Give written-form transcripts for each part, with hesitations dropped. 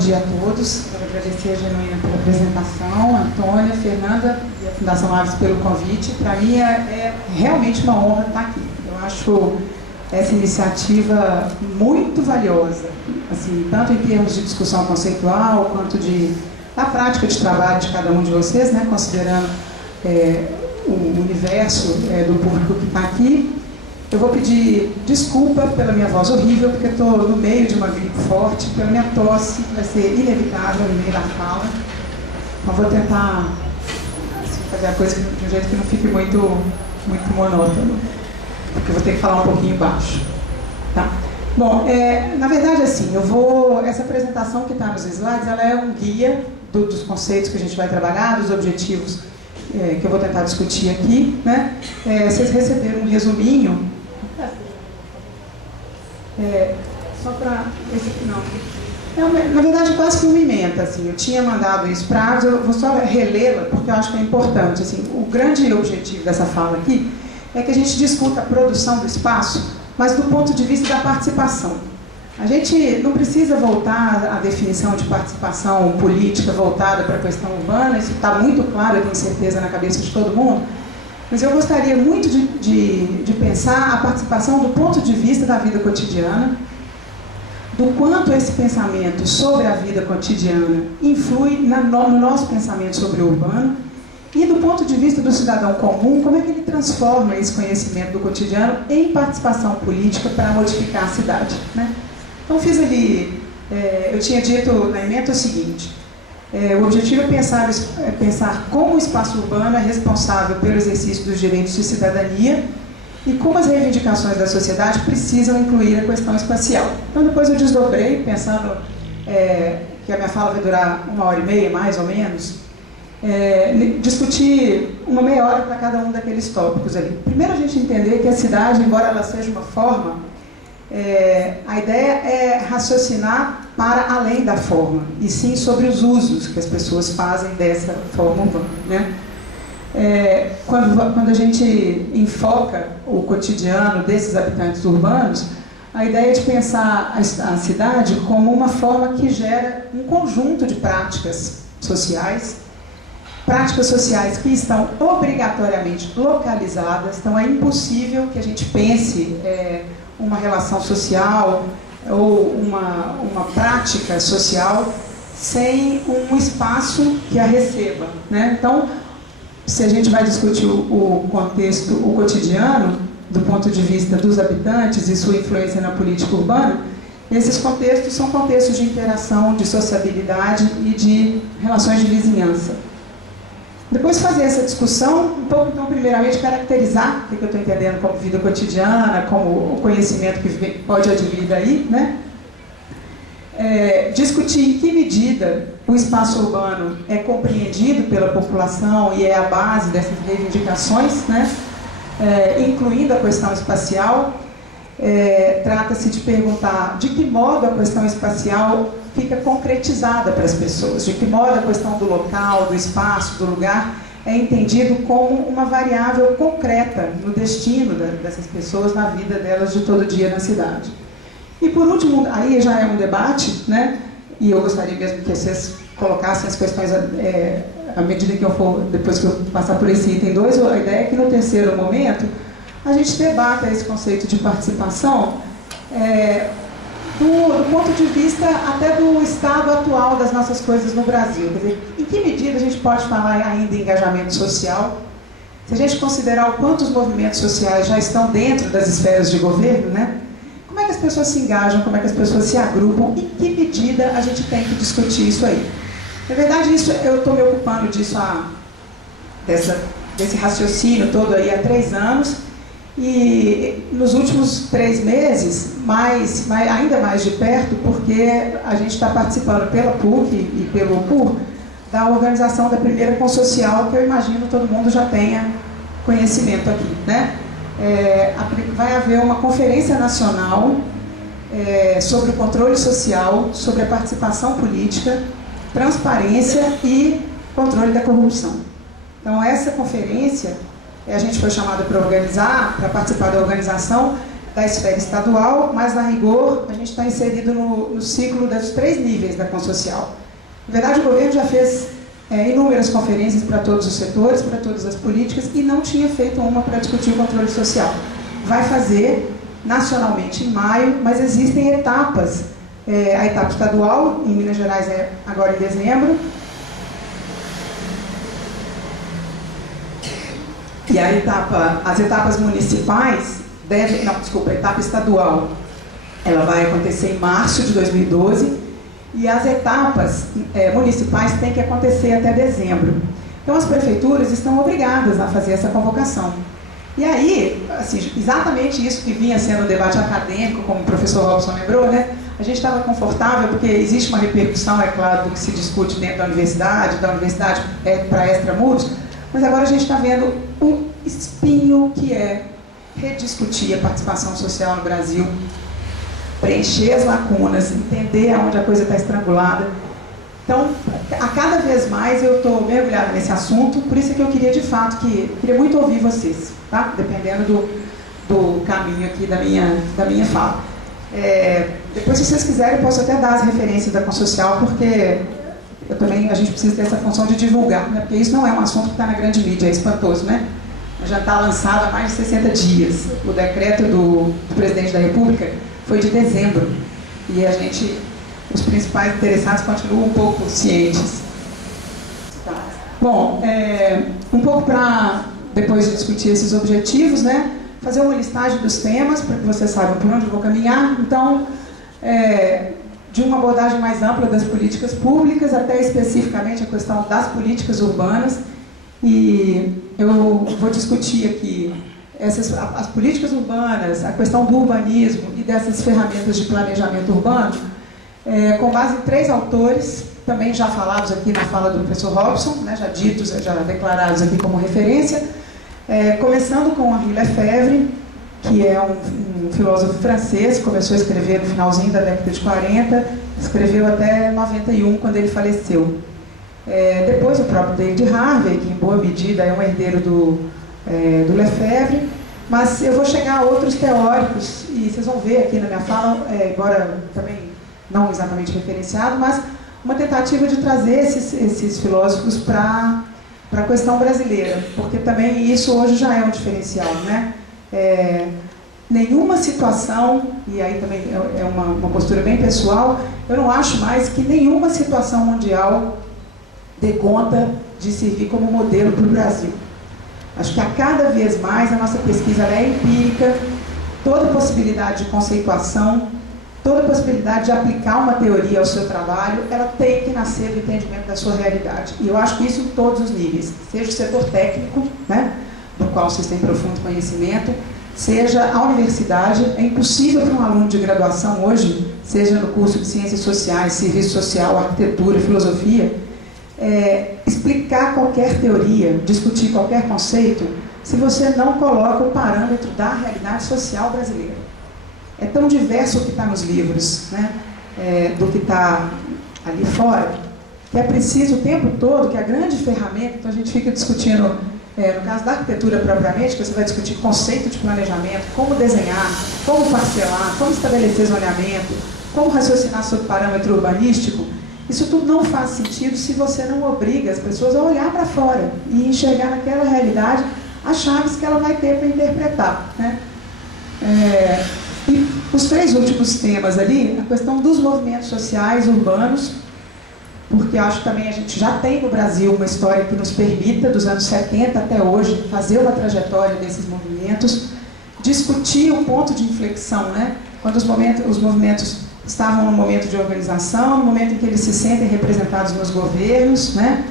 dia a todos. Quero agradecer a Genuína pela apresentação, a Antônia, a Fernanda e a Fundação Aves pelo convite. Para mim é realmente uma honra estar aqui. Eu acho essa iniciativa muito valiosa, assim, tanto em termos de discussão conceitual, quanto da prática de trabalho de cada um de vocês, né, considerando o universo do público que está aqui. Eu vou pedir desculpa pela minha voz horrível, porque eu estou no meio de uma gripe forte, pela minha tosse, vai ser inevitável no meio da fala. Então vou tentar assim, fazer a coisa de um jeito que não fique muito monótono, porque eu vou ter que falar um pouquinho baixo. Tá? Bom, na verdade, assim, essa apresentação que está nos slides, ela é um guia dos conceitos que a gente vai trabalhar, dos objetivos que eu vou tentar discutir aqui, né? Vocês receberam um resuminho. Só para esse aqui não. Na verdade, quase que uma ementa, assim. Eu tinha mandado isso para a eu vou só relê-la, porque eu acho que é importante. Assim, o grande objetivo dessa fala aqui é que a gente discuta a produção do espaço, mas do ponto de vista da participação. A gente não precisa voltar à definição de participação política voltada para a questão urbana, isso está muito claro, eu tenho certeza, na cabeça de todo mundo, mas eu gostaria muito de pensar a participação do ponto de vista da vida cotidiana, do quanto esse pensamento sobre a vida cotidiana influi no nosso pensamento sobre o urbano, e do ponto de vista do cidadão comum, como é que ele transforma esse conhecimento do cotidiano em participação política para modificar a cidade, né? Então fiz ali, eu tinha dito na ementa o seguinte, o objetivo é pensar como o espaço urbano é responsável pelo exercício dos direitos de cidadania e como as reivindicações da sociedade precisam incluir a questão espacial. Então depois eu desdobrei, pensando que a minha fala vai durar 1h30, mais ou menos, discutir uma meia hora para cada um daqueles tópicos ali. Primeiro a gente entender que a cidade, embora ela seja uma forma, a ideia é raciocinar para além da forma, e sim sobre os usos que as pessoas fazem dessa forma urbana, né? Quando a gente enfoca o cotidiano desses habitantes urbanos, a ideia é de pensar a cidade como uma forma que gera um conjunto de práticas sociais que estão obrigatoriamente localizadas, então é impossível que a gente pense uma relação social ou uma prática social sem um espaço que a receba, né? Então, se a gente vai discutir o contexto, o cotidiano, do ponto de vista dos habitantes e sua influência na política urbana, esses contextos são contextos de interação, de sociabilidade e de relações de vizinhança. Depois de fazer essa discussão, então, primeiramente, caracterizar o que eu estou entendendo como vida cotidiana, como o conhecimento que pode advir daí, né? Discutir em que medida o espaço urbano é compreendido pela população e é a base dessas reivindicações, né? Incluindo a questão espacial. Trata-se de perguntar de que modo a questão espacial fica concretizada para as pessoas, de que modo a questão do local, do espaço, do lugar é entendido como uma variável concreta no destino dessas pessoas, na vida delas de todo dia na cidade. E por último, aí já é um debate, né? E eu gostaria mesmo que vocês colocassem as questões à medida que eu for, depois que eu passar por esse item 2, a ideia é que no terceiro momento a gente debata esse conceito de participação do ponto de vista até do estado atual das nossas coisas no Brasil. Quer dizer, em que medida a gente pode falar ainda em engajamento social? Se a gente considerar o quanto os movimentos sociais já estão dentro das esferas de governo, né? Como é que as pessoas se engajam, como é que as pessoas se agrupam, em que medida a gente tem que discutir isso aí? Na verdade, eu estou me ocupando disso desse raciocínio todo aí há 3 anos, e nos últimos 3 meses, ainda mais de perto, porque a gente está participando pela PUC e pelo UPUR da organização da primeira Consocial, que eu imagino todo mundo já tenha conhecimento aqui, né? Vai haver uma conferência nacional sobre o controle social, sobre a participação política, transparência e controle da corrupção. Então, essa conferência, a gente foi chamado para organizar, para participar da organização, da esfera estadual, mas, a rigor, a gente está inserido no ciclo dos 3 níveis da Consocial. Na verdade, o governo já fez inúmeras conferências para todos os setores, para todas as políticas, e não tinha feito uma para discutir o controle social. Vai fazer nacionalmente em maio, mas existem etapas. A etapa estadual, em Minas Gerais, é agora em dezembro. E as etapas municipais a etapa estadual, ela vai acontecer em março de 2012, e as etapas municipais têm que acontecer até dezembro. Então, as prefeituras estão obrigadas a fazer essa convocação. E aí, assim, exatamente isso que vinha sendo o debate acadêmico, como o professor Robson lembrou, né? A gente estava confortável, porque existe uma repercussão, é claro, do que se discute dentro da universidade para extramuros, mas agora a gente está vendo o espinho que é rediscutir a participação social no Brasil, preencher as lacunas, entender aonde a coisa está estrangulada. Então, a cada vez mais eu estou mergulhada nesse assunto, por isso é que eu queria, de fato, queria muito ouvir vocês, tá? Dependendo do caminho aqui da minha fala. Depois, se vocês quiserem, eu posso até dar as referências da Consocial, porque a gente precisa ter essa função de divulgar, né? Porque isso não é um assunto que está na grande mídia, é espantoso, né? Já está lançado há mais de 60 dias. O decreto do presidente da República foi de dezembro. E os principais interessados continuam um pouco cientes. Tá. Bom, um pouco para, depois de discutir esses objetivos, né, fazer uma listagem dos temas, para que vocês saibam por onde eu vou caminhar. Então, de uma abordagem mais ampla das políticas públicas, até especificamente a questão das políticas urbanas. E eu vou discutir aqui as políticas urbanas, a questão do urbanismo e dessas ferramentas de planejamento urbano, com base em 3 autores, também já falados aqui na fala do professor Robson, né, já declarados aqui como referência, começando com Henri Lefebvre, que é um filósofo francês, começou a escrever no finalzinho da década de 40, escreveu até 91, quando ele faleceu. Depois o próprio David Harvey, que em boa medida é um herdeiro do Lefebvre, mas eu vou chegar a outros teóricos, e vocês vão ver aqui na minha fala, embora também não exatamente referenciado, mas uma tentativa de trazer esses filósofos para a questão brasileira, porque também isso hoje já é um diferencial, né? Nenhuma situação, e aí também é uma postura bem pessoal, eu não acho mais que nenhuma situação mundial dê conta de servir como modelo para o Brasil. Acho que a cada vez mais a nossa pesquisa é empírica, toda possibilidade de conceituação, toda possibilidade de aplicar uma teoria ao seu trabalho, ela tem que nascer do entendimento da sua realidade. E eu acho que isso em todos os níveis, seja o setor técnico, né, do qual vocês têm profundo conhecimento, seja a universidade. É impossível para um aluno de graduação hoje, seja no curso de Ciências Sociais, Serviço Social, Arquitetura, Filosofia, explicar qualquer teoria, discutir qualquer conceito, se você não coloca o parâmetro da realidade social brasileira. É tão diverso o que está nos livros, né, do que está ali fora, que é preciso o tempo todo que a grande ferramenta, então a gente fica discutindo, no caso da arquitetura propriamente, que você vai discutir conceito de planejamento, como desenhar, como parcelar, como estabelecer zoneamento, como raciocinar sobre parâmetro urbanístico. Isso tudo não faz sentido se você não obriga as pessoas a olhar para fora e enxergar naquela realidade as chaves que ela vai ter para interpretar, né? E os 3 últimos temas ali, a questão dos movimentos sociais urbanos, porque acho que também a gente já tem no Brasil uma história que nos permita, dos anos 70 até hoje, fazer uma trajetória desses movimentos, discutir o ponto de inflexão, né? Quando os movimentos estavam no momento de organização, no momento em que eles se sentem representados nos governos, né?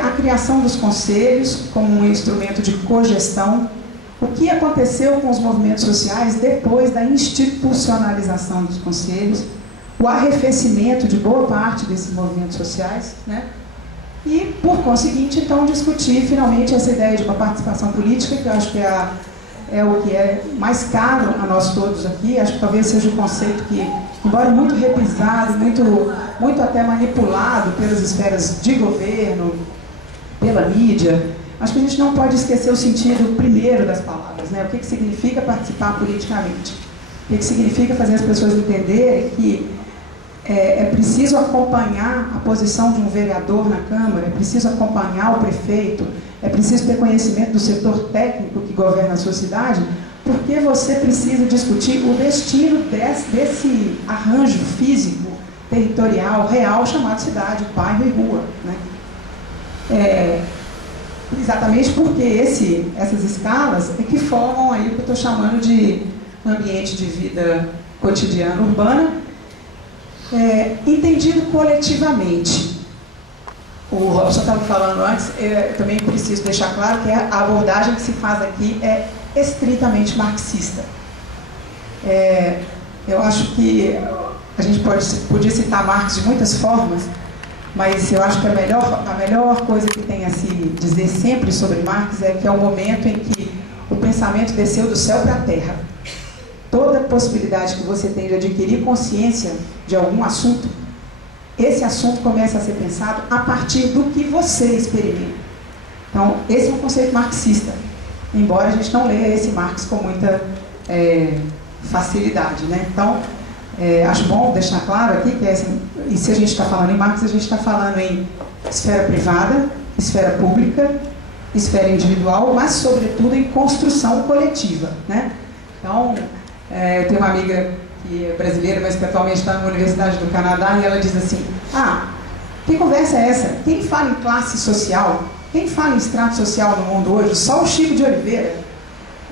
A criação dos conselhos como um instrumento de cogestão. O que aconteceu com os movimentos sociais depois da institucionalização dos conselhos, o arrefecimento de boa parte desses movimentos sociais, né? E, por conseguinte, então, discutir finalmente essa ideia de uma participação política, que eu acho que é o que é mais caro a nós todos aqui. Acho que talvez seja um conceito que, embora muito repisado, muito até manipulado pelas esferas de governo, pela mídia, acho que a gente não pode esquecer o sentido primeiro das palavras, né? O que significa participar politicamente. O que significa fazer as pessoas entenderem que é preciso acompanhar a posição de um vereador na Câmara, é preciso acompanhar o prefeito, é preciso ter conhecimento do setor técnico que governa a sua cidade, porque você precisa discutir o destino desse arranjo físico, territorial, real, chamado cidade, bairro e rua, né? Exatamente porque essas escalas é que formam aí o que eu estou chamando de ambiente de vida cotidiana urbana, entendido coletivamente. O Robson estava falando antes, eu também preciso deixar claro que a abordagem que se faz aqui é estritamente marxista. Eu acho que a gente podia citar Marx de muitas formas, mas eu acho que a melhor coisa que tem a se dizer sempre sobre Marx é que é o momento em que o pensamento desceu do céu para a terra. Toda possibilidade que você tem de adquirir consciência de algum assunto, esse assunto começa a ser pensado a partir do que você experimenta. Então, esse é um conceito marxista, embora a gente não leia esse Marx com muita facilidade, né? Então, acho bom deixar claro aqui que e se a gente está falando em Marx, a gente está falando em esfera privada, esfera pública, esfera individual, mas, sobretudo, em construção coletiva, né? Então, eu tenho uma amiga que é brasileira, mas que atualmente está na Universidade do Canadá, e ela diz assim: que conversa é essa? Quem fala em classe social, quem fala em extrato social no mundo hoje? Só o Chico de Oliveira.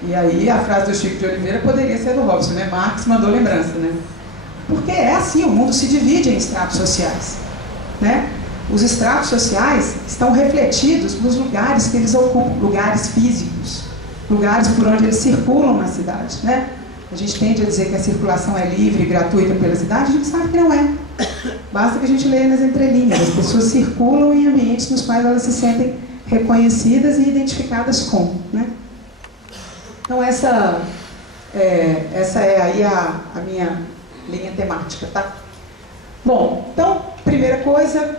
E aí a frase do Chico de Oliveira poderia ser do Robson, né? Marx mandou lembrança, né? Porque é assim, o mundo se divide em estratos sociais, né? Os estratos sociais estão refletidos nos lugares que eles ocupam, lugares físicos, lugares por onde eles circulam na cidade, né? A gente tende a dizer que a circulação é livre e gratuita pela cidade, a gente sabe que não é. Basta que a gente leia nas entrelinhas. As pessoas circulam em ambientes nos quais elas se sentem reconhecidas e identificadas com, né? Então essa é aí a minha linha temática, tá? Bom, então, primeira coisa,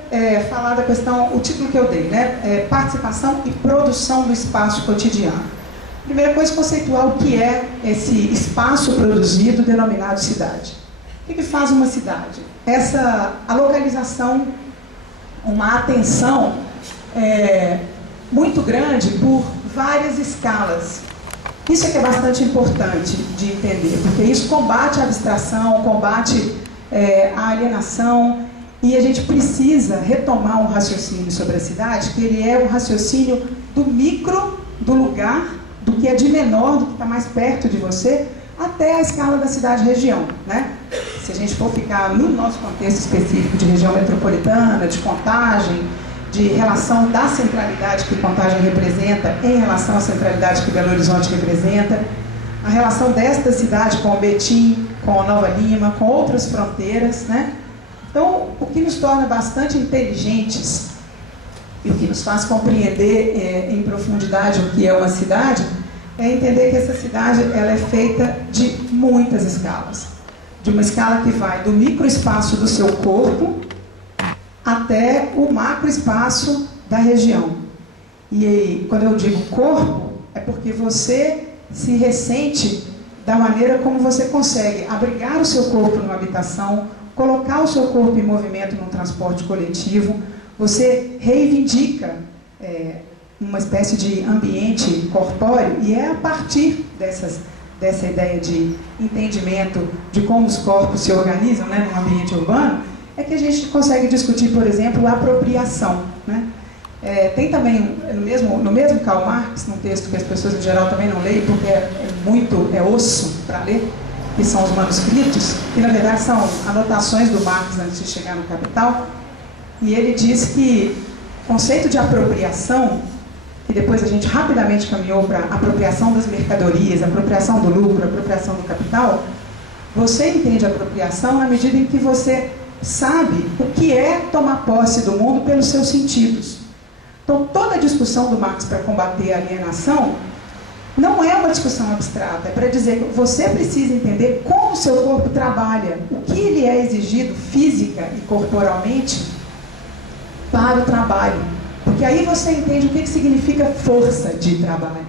falar da questão, o título que eu dei, né? Participação e produção do espaço cotidiano. Primeira coisa, conceituar o que é esse espaço produzido denominado cidade. O que faz uma cidade? A localização, uma atenção muito grande por várias escalas. Isso é que é bastante importante de entender, porque isso combate a abstração, combate a alienação, e a gente precisa retomar um raciocínio sobre a cidade, que ele é um raciocínio do micro, do lugar, do que é de menor, do que está mais perto de você, até a escala da cidade-região, né? Se a gente for ficar no nosso contexto específico de região metropolitana, de Contagem, de relação da centralidade que Contagem representa em relação à centralidade que Belo Horizonte representa, a relação desta cidade com o Betim, com a Nova Lima, com outras fronteiras, né? Então, o que nos torna bastante inteligentes e o que nos faz compreender em profundidade o que é uma cidade é entender que essa cidade ela é feita de muitas escalas. De uma escala que vai do microespaço do seu corpo até o macroespaço da região. E aí, quando eu digo corpo, é porque você se ressente da maneira como você consegue abrigar o seu corpo numa habitação, colocar o seu corpo em movimento num transporte coletivo. Você reivindica uma espécie de ambiente corpóreo, e é a partir dessa ideia de entendimento de como os corpos se organizam, né, num ambiente urbano, é que a gente consegue discutir, por exemplo, a apropriação, né? Tem também, no mesmo Karl Marx, num texto que as pessoas em geral também não leem, porque é osso para ler, que são os manuscritos, que na verdade são anotações do Marx antes de chegar no Capital, e ele diz que o conceito de apropriação, que depois a gente rapidamente caminhou para apropriação das mercadorias, apropriação do lucro, apropriação do capital, você entende a apropriação na medida em que você sabe o que é tomar posse do mundo pelos seus sentidos. Então, toda a discussão do Marx para combater a alienação não é uma discussão abstrata, é para dizer que você precisa entender como o seu corpo trabalha, o que ele é exigido física e corporalmente para o trabalho. Porque aí você entende o que significa força de trabalho.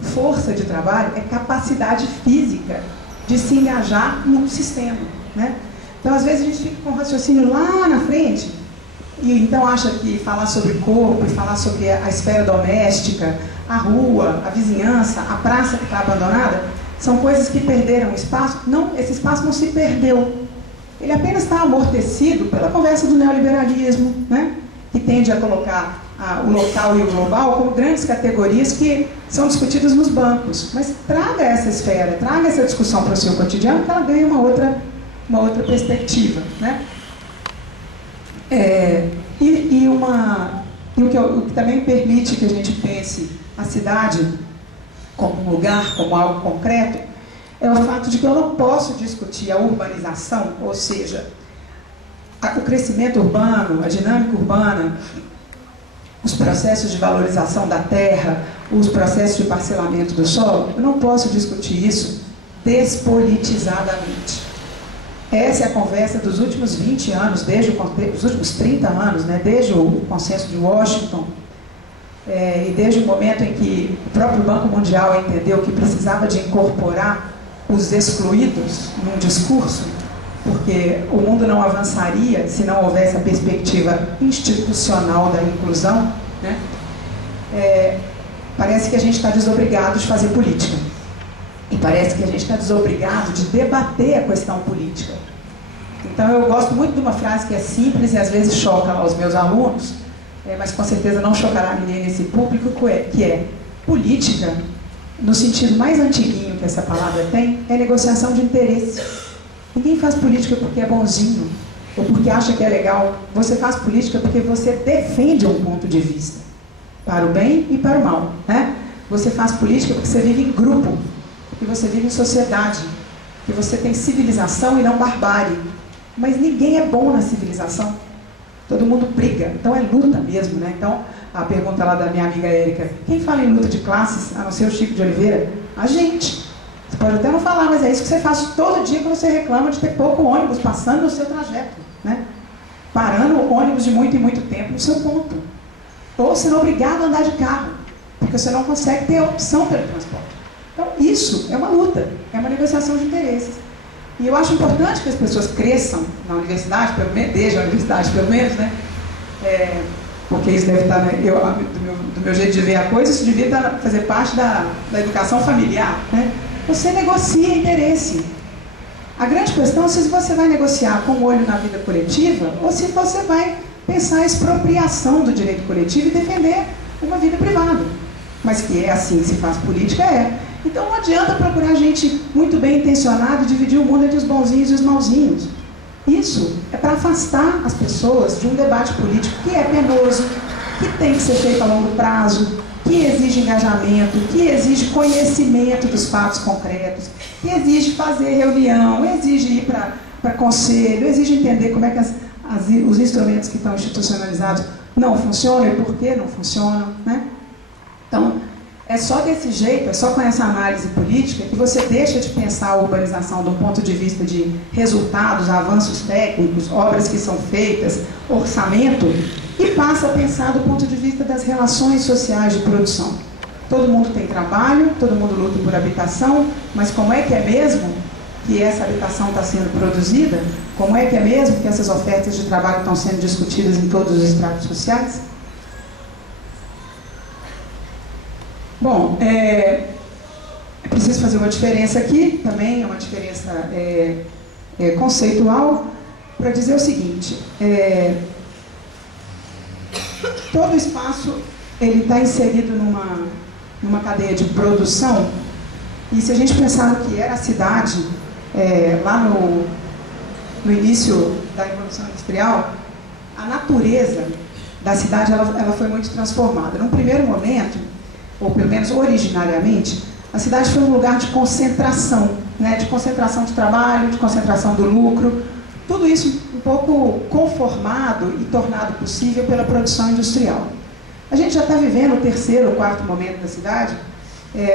Força de trabalho é capacidade física de se engajar num sistema, né? Então, às vezes, a gente fica com o raciocínio lá na frente, e então acha que falar sobre corpo, e falar sobre a esfera doméstica, a rua, a vizinhança, a praça que está abandonada, são coisas que perderam espaço. Não, esse espaço não se perdeu. Ele apenas está amortecido pela conversa do neoliberalismo, né? Que tende a colocar o local e o global como grandes categorias que são discutidas nos bancos. Mas traga essa esfera, traga essa discussão para o seu cotidiano, que ela ganha uma outra perspectiva, né? O que também permite que a gente pense a cidade como um lugar, como algo concreto, é o fato de que eu não posso discutir a urbanização, ou seja, o crescimento urbano, a dinâmica urbana, os processos de valorização da terra, os processos de parcelamento do solo, eu não posso discutir isso despolitizadamente. Essa é a conversa dos últimos 20 anos, os últimos 30 anos, né, desde o consenso de Washington, e desde o momento em que o próprio Banco Mundial entendeu que precisava de incorporar os excluídos num discurso, porque o mundo não avançaria se não houvesse a perspectiva institucional da inclusão, né? Parece que a gente está desobrigado de fazer política. E parece que a gente está desobrigado de debater a questão política. Então eu gosto muito de uma frase que é simples e às vezes choca aos meus alunos, mas com certeza não chocará ninguém nesse público, que é política, no sentido mais antiguinho que essa palavra tem, é negociação de interesse. Ninguém faz política porque é bonzinho, ou porque acha que é legal. Você faz política porque você defende um ponto de vista, para o bem e para o mal, né? Você faz política porque você vive em grupo, porque você vive em sociedade, que você tem civilização e não barbárie. Mas ninguém é bom na civilização. Todo mundo briga, então é luta mesmo, né? Então, a pergunta lá da minha amiga Érica, quem fala em luta de classes, a não ser o Chico de Oliveira? A gente. Você pode até não falar, mas é isso que você faz todo dia quando você reclama de ter pouco ônibus passando no seu trajeto, né? Parando o ônibus de muito e muito tempo no seu ponto. Ou sendo obrigado a andar de carro, porque você não consegue ter opção pelo transporte. Então, isso é uma luta, é uma negociação de interesses. E eu acho importante que as pessoas cresçam na universidade, desde a universidade pelo menos, né? Porque isso deve estar, né? Do meu jeito de ver a coisa, isso devia fazer parte da educação familiar, né? Você negocia interesse. A grande questão é se você vai negociar com o olho na vida coletiva ou se você vai pensar a expropriação do direito coletivo e defender uma vida privada. Mas que é assim que se faz política, é. Então não adianta procurar gente muito bem intencionada e dividir o mundo entre os bonzinhos e os mauzinhos. Isso é para afastar as pessoas de um debate político que é penoso, que tem que ser feito a longo prazo, que exige engajamento, que exige conhecimento dos fatos concretos, que exige fazer reunião, exige ir para conselho, exige entender como é que os instrumentos que estão institucionalizados não funcionam e por que não funcionam, né? Então, é só desse jeito, é só com essa análise política que você deixa de pensar a urbanização do ponto de vista de resultados, avanços técnicos, obras que são feitas, orçamento, e passa a pensar do ponto de vista das relações sociais de produção. Todo mundo tem trabalho, todo mundo luta por habitação, mas como é que é mesmo que essa habitação está sendo produzida? Como é que é mesmo que essas ofertas de trabalho estão sendo discutidas em todos os estratos sociais? Bom, é preciso fazer uma diferença aqui, também é uma diferença conceitual, para dizer o seguinte, todo espaço ele está inserido numa cadeia de produção, e se a gente pensar no que era a cidade, lá no início da Revolução Industrial, a natureza da cidade ela foi muito transformada. Num primeiro momento, ou pelo menos originariamente, a cidade foi um lugar de concentração, né? De concentração de trabalho, de concentração do lucro, tudo isso um pouco conformado e tornado possível pela produção industrial. A gente já está vivendo o terceiro ou quarto momento da cidade,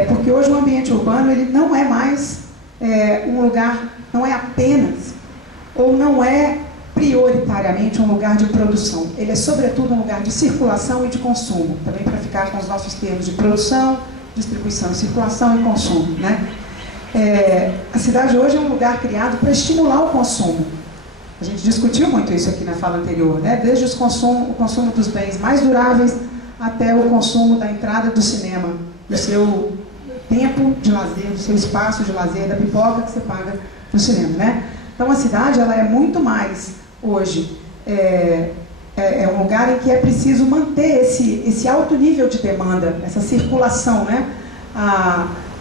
porque hoje o ambiente urbano ele não é mais um lugar, não é apenas, ou não é prioritariamente um lugar de produção. Ele é, sobretudo, um lugar de circulação e de consumo, também para ficar com os nossos termos de produção, distribuição, circulação e consumo, né? A cidade hoje é um lugar criado para estimular o consumo. A gente discutiu muito isso aqui na fala anterior, né? Desde o consumo dos bens mais duráveis até o consumo da entrada do cinema, do seu tempo de lazer, do seu espaço de lazer, da pipoca que você paga no cinema, né? Então a cidade, ela é muito mais hoje, um lugar em que é preciso manter esse alto nível de demanda, essa circulação, né?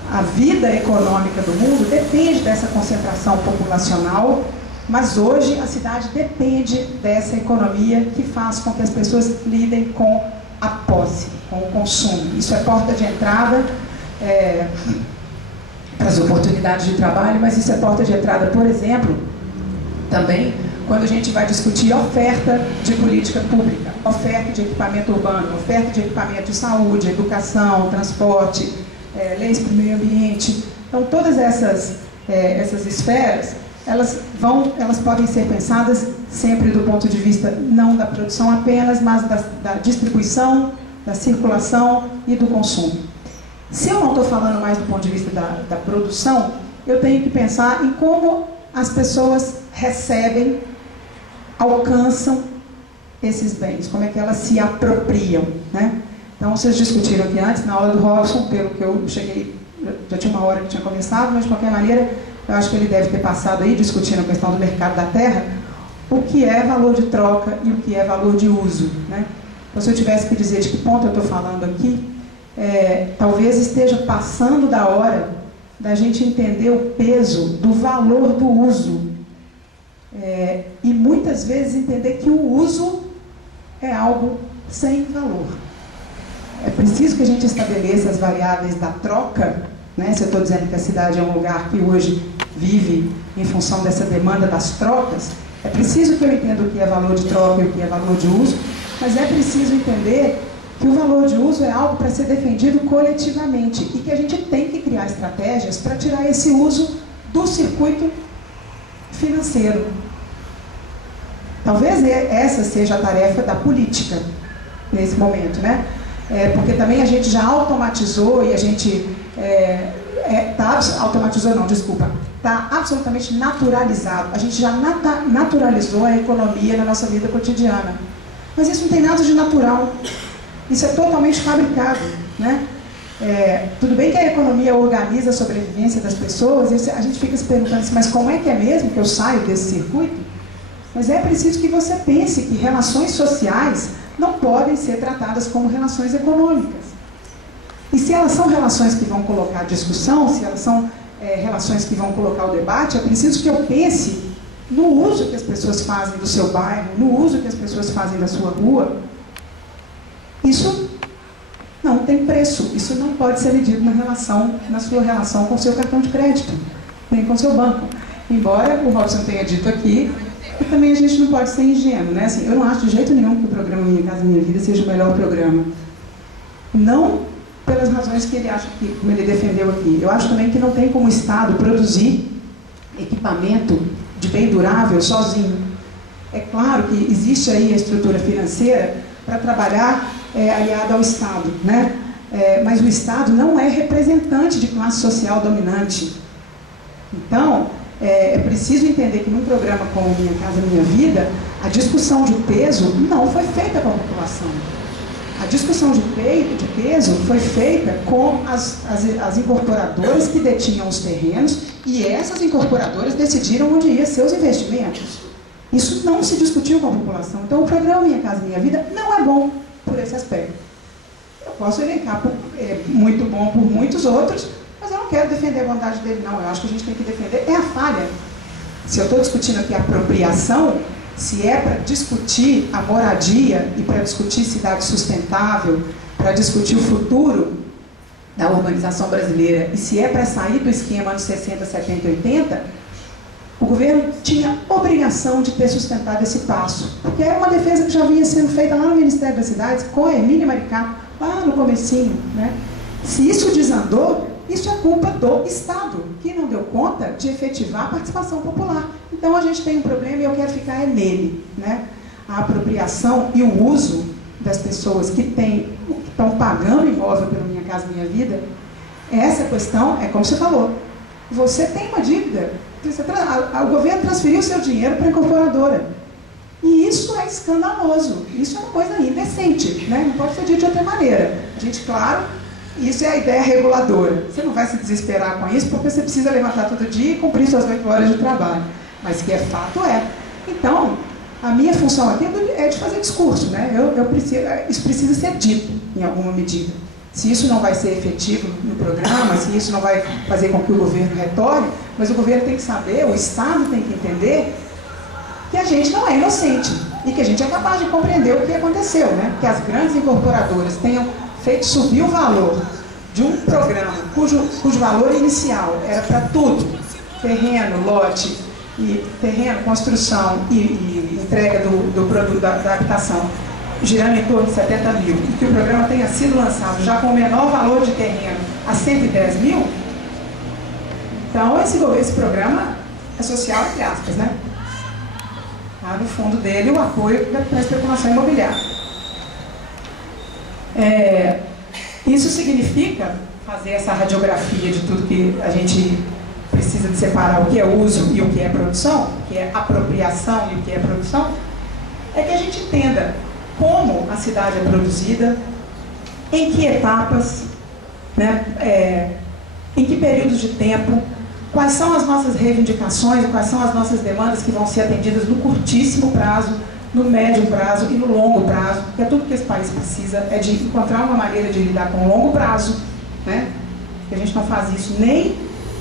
A vida econômica do mundo depende dessa concentração populacional, mas hoje a cidade depende dessa economia que faz com que as pessoas lidem com a posse, com o consumo. Isso é porta de entrada para as oportunidades de trabalho, mas isso é porta de entrada, por exemplo, também quando a gente vai discutir oferta de política pública, oferta de equipamento urbano, oferta de equipamento de saúde, educação, transporte, leis para o meio ambiente. Então, todas essas esferas, elas podem ser pensadas sempre do ponto de vista não da produção apenas, mas da distribuição, da circulação e do consumo. Se eu não estou falando mais do ponto de vista da produção, eu tenho que pensar em como as pessoas recebem, alcançam esses bens, como é que elas se apropriam, né? Então, vocês discutiram aqui antes, na aula do Robson, pelo que eu cheguei, já tinha uma hora que tinha começado, mas de qualquer maneira, eu acho que ele deve ter passado aí, discutindo a questão do mercado da terra, o que é valor de troca e o que é valor de uso, né? Então, se eu tivesse que dizer de que ponto eu estou falando aqui, talvez esteja passando da hora da gente entender o peso do valor do uso. E muitas vezes entender que o uso é algo sem valor. É preciso que a gente estabeleça as variáveis da troca, né? Se eu estou dizendo que a cidade é um lugar que hoje vive em função dessa demanda das trocas, é preciso que eu entenda o que é valor de troca e o que é valor de uso, mas é preciso entender que o valor de uso é algo para ser defendido coletivamente e que a gente tem que criar estratégias para tirar esse uso do circuito financeiro. Talvez essa seja a tarefa da política nesse momento, né? Porque também a gente já automatizou e a gente está absolutamente naturalizado. A gente já naturalizou a economia na nossa vida cotidiana. Mas isso não tem nada de natural. Isso é totalmente fabricado, né? Tudo bem que a economia organiza a sobrevivência das pessoas, e a gente fica se perguntando assim, mas como é que é mesmo que eu saio desse circuito? Mas é preciso que você pense que relações sociais não podem ser tratadas como relações econômicas. E se elas são relações que vão colocar discussão, se elas são relações que vão colocar o debate, é preciso que eu pense no uso que as pessoas fazem do seu bairro, no uso que as pessoas fazem da sua rua. Isso não tem preço, isso não pode ser medido na sua relação com o seu cartão de crédito, nem com o seu banco. Embora o Robson tenha dito aqui, que também a gente não pode ser ingênuo, né? Assim, eu não acho de jeito nenhum que o programa Minha Casa Minha Vida seja o melhor programa. Não pelas razões que ele acha que, como ele defendeu aqui. Eu acho também que não tem como o Estado produzir equipamento de bem durável sozinho. É claro que existe aí a estrutura financeira para trabalhar aliada ao Estado, né? Mas o Estado não é representante de classe social dominante. Então, é preciso entender que num programa como Minha Casa Minha Vida, a discussão de peso não foi feita com a população. A discussão de peso foi feita com as incorporadoras que detinham os terrenos, e essas incorporadoras decidiram onde iam seus investimentos. Isso não se discutiu com a população. Então, o programa Minha Casa Minha Vida não é bom por esse aspecto. Eu posso elencar muito bom por muitos outros, mas eu não quero defender a bondade dele, não. Eu acho que a gente tem que defender a falha. Se eu estou discutindo aqui a apropriação, se é para discutir a moradia e para discutir cidade sustentável, para discutir o futuro da urbanização brasileira, e se é para sair do esquema anos 60, 70 e 80, o governo tinha obrigação de ter sustentado esse passo, porque era uma defesa que já vinha sendo feita lá no Ministério das Cidades, com a Hermínia Maricá, lá no comecinho, né? Se isso desandou, isso é culpa do Estado, que não deu conta de efetivar a participação popular. Então a gente tem um problema e eu quero ficar nele, né? A apropriação e o uso das pessoas que estão pagando imóvel pela Minha Casa Minha Vida, essa questão é como você falou, Você tem uma dívida. O governo transferiu o seu dinheiro para a incorporadora. E isso é escandaloso. Isso é uma coisa indecente, né? Não pode ser dito de outra maneira. A gente, claro, isso é a ideia reguladora. Você não vai se desesperar com isso, porque você precisa levantar todo dia e cumprir suas 8 horas de trabalho. Mas que é fato, é. Então, a minha função aqui é de fazer discurso, né? Isso precisa ser dito, em alguma medida. Se isso não vai ser efetivo no programa, se isso não vai fazer com que o governo retorne, mas o governo tem que saber, o Estado tem que entender que a gente não é inocente e que a gente é capaz de compreender o que aconteceu, né? Que as grandes incorporadoras tenham feito subir o valor de um programa cujo valor inicial era para tudo, terreno, lote, terreno, construção e entrega do produto da habitação, girando em torno de 70 mil, e que o programa tenha sido lançado já com o menor valor de terreno a 110 mil, então esse programa é social, entre aspas, né? Há no fundo dele o apoio para a especulação imobiliária. Isso significa fazer essa radiografia de tudo que a gente precisa de separar o que é uso e o que é produção, o que é apropriação e o que é produção, é que a gente entenda como a cidade é produzida, em que etapas, né, em que períodos de tempo, quais são as nossas reivindicações e quais são as nossas demandas que vão ser atendidas no curtíssimo prazo, no médio prazo e no longo prazo, porque tudo que esse país precisa é de encontrar uma maneira de lidar com o longo prazo, né? Que a gente não faz isso nem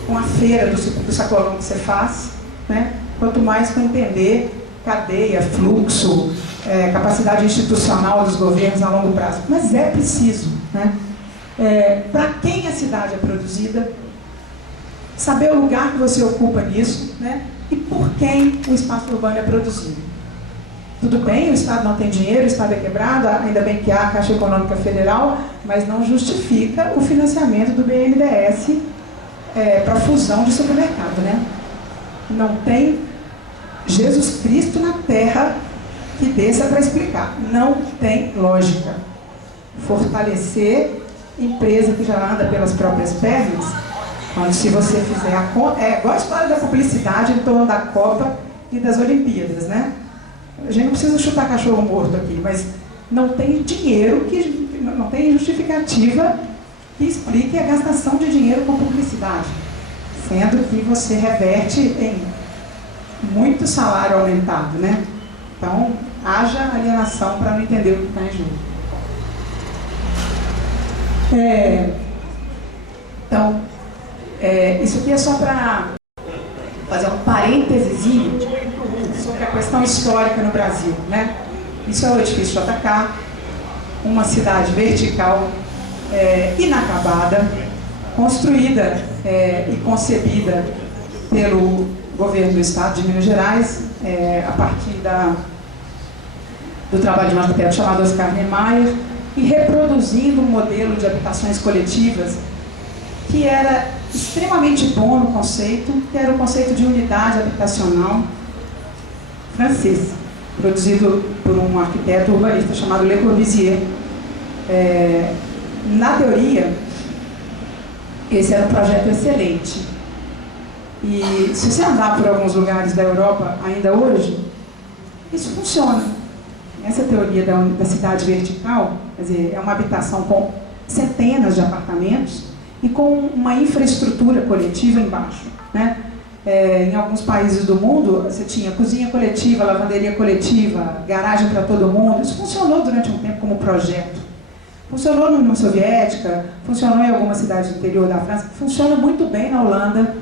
com a feira do sacolão que você faz, né? Quanto mais com entender cadeia, fluxo, capacidade institucional dos governos a longo prazo. Mas é preciso, né? Para quem a cidade é produzida, saber o lugar que você ocupa nisso, né? E por quem o espaço urbano é produzido. Tudo bem, o Estado não tem dinheiro, o Estado é quebrado, ainda bem que há a Caixa Econômica Federal, mas não justifica o financiamento do BNDES para fusão de supermercado, né? Não tem Jesus Cristo na Terra que desça para explicar. Não tem lógica. Fortalecer empresa que já anda pelas próprias pernas, quando se você fizer a conta... É igual a história da publicidade em torno da Copa e das Olimpíadas, né? A gente não precisa chutar cachorro morto aqui, mas não tem dinheiro, não tem justificativa que explique a gastação de dinheiro com publicidade, sendo que você reverte em muito salário aumentado, né? Então, haja alienação para não entender o que está em jogo. Então, isso aqui é só para fazer um parênteses sobre a questão histórica no Brasil, né? Isso é o edifício JK, uma cidade vertical, inacabada, construída e concebida pelo governo do Estado de Minas Gerais, a partir do trabalho de um arquiteto chamado Oscar Niemeyer, e reproduzindo um modelo de habitações coletivas que era extremamente bom no conceito, que era o conceito de unidade habitacional francês, produzido por um arquiteto urbanista chamado Le Corbusier. Na teoria, esse era um projeto excelente. E se você andar por alguns lugares da Europa ainda hoje, isso funciona. Essa teoria da cidade vertical, quer dizer, é uma habitação com centenas de apartamentos e com uma infraestrutura coletiva embaixo, né? Em alguns países do mundo, você tinha cozinha coletiva, lavanderia coletiva, garagem para todo mundo. Isso funcionou durante um tempo como projeto. Funcionou na União Soviética, funcionou em algumas cidades do interior da França, funciona muito bem na Holanda.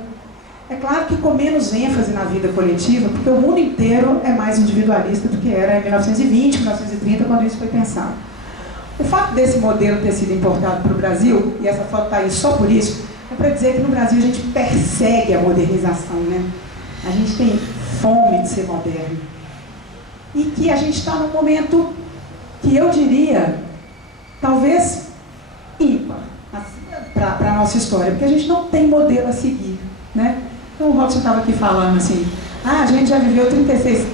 É claro que com menos ênfase na vida coletiva, porque o mundo inteiro é mais individualista do que era em 1920, 1930, quando isso foi pensado. O fato desse modelo ter sido importado para o Brasil, e essa foto está aí só por isso, é para dizer que no Brasil a gente persegue a modernização, né? A gente tem fome de ser moderno. E que a gente está num momento que eu diria, talvez ímpar para a nossa história, porque a gente não tem modelo a seguir, né? Então o Robson estava aqui falando assim, a gente já viveu 36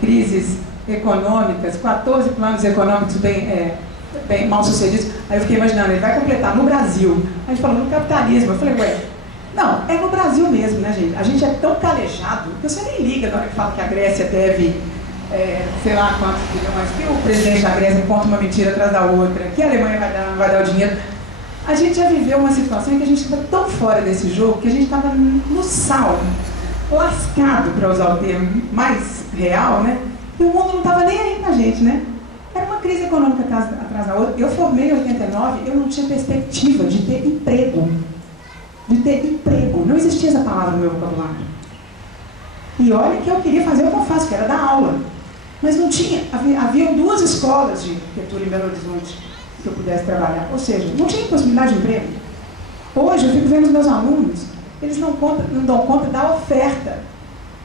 crises econômicas, 14 planos econômicos bem mal sucedidos. Aí eu fiquei imaginando, ele vai completar no Brasil. A gente falou no capitalismo. Eu falei, Não, é no Brasil mesmo, né, gente? A gente é tão calejado que você nem liga na hora que fala que a Grécia deve, sei lá quantos bilhões, que o presidente da Grécia conta uma mentira atrás da outra, que a Alemanha não vai dar o dinheiro. A gente já viveu uma situação em que a gente estava tão fora desse jogo que a gente estava no sal, lascado, para usar o termo mais real, né? E o mundo não estava nem aí pra gente, né? Era uma crise econômica atrás da outra. Eu formei em 89, eu não tinha perspectiva de ter emprego. Não existia essa palavra no meu vocabulário. E olha que eu queria fazer o que eu faço, que era dar aula. Mas não tinha, havia 2 escolas de arquitetura em Belo Horizonte que eu pudesse trabalhar. Ou seja, não tinha possibilidade de emprego. Hoje eu fico vendo os meus alunos, eles não dão conta da oferta.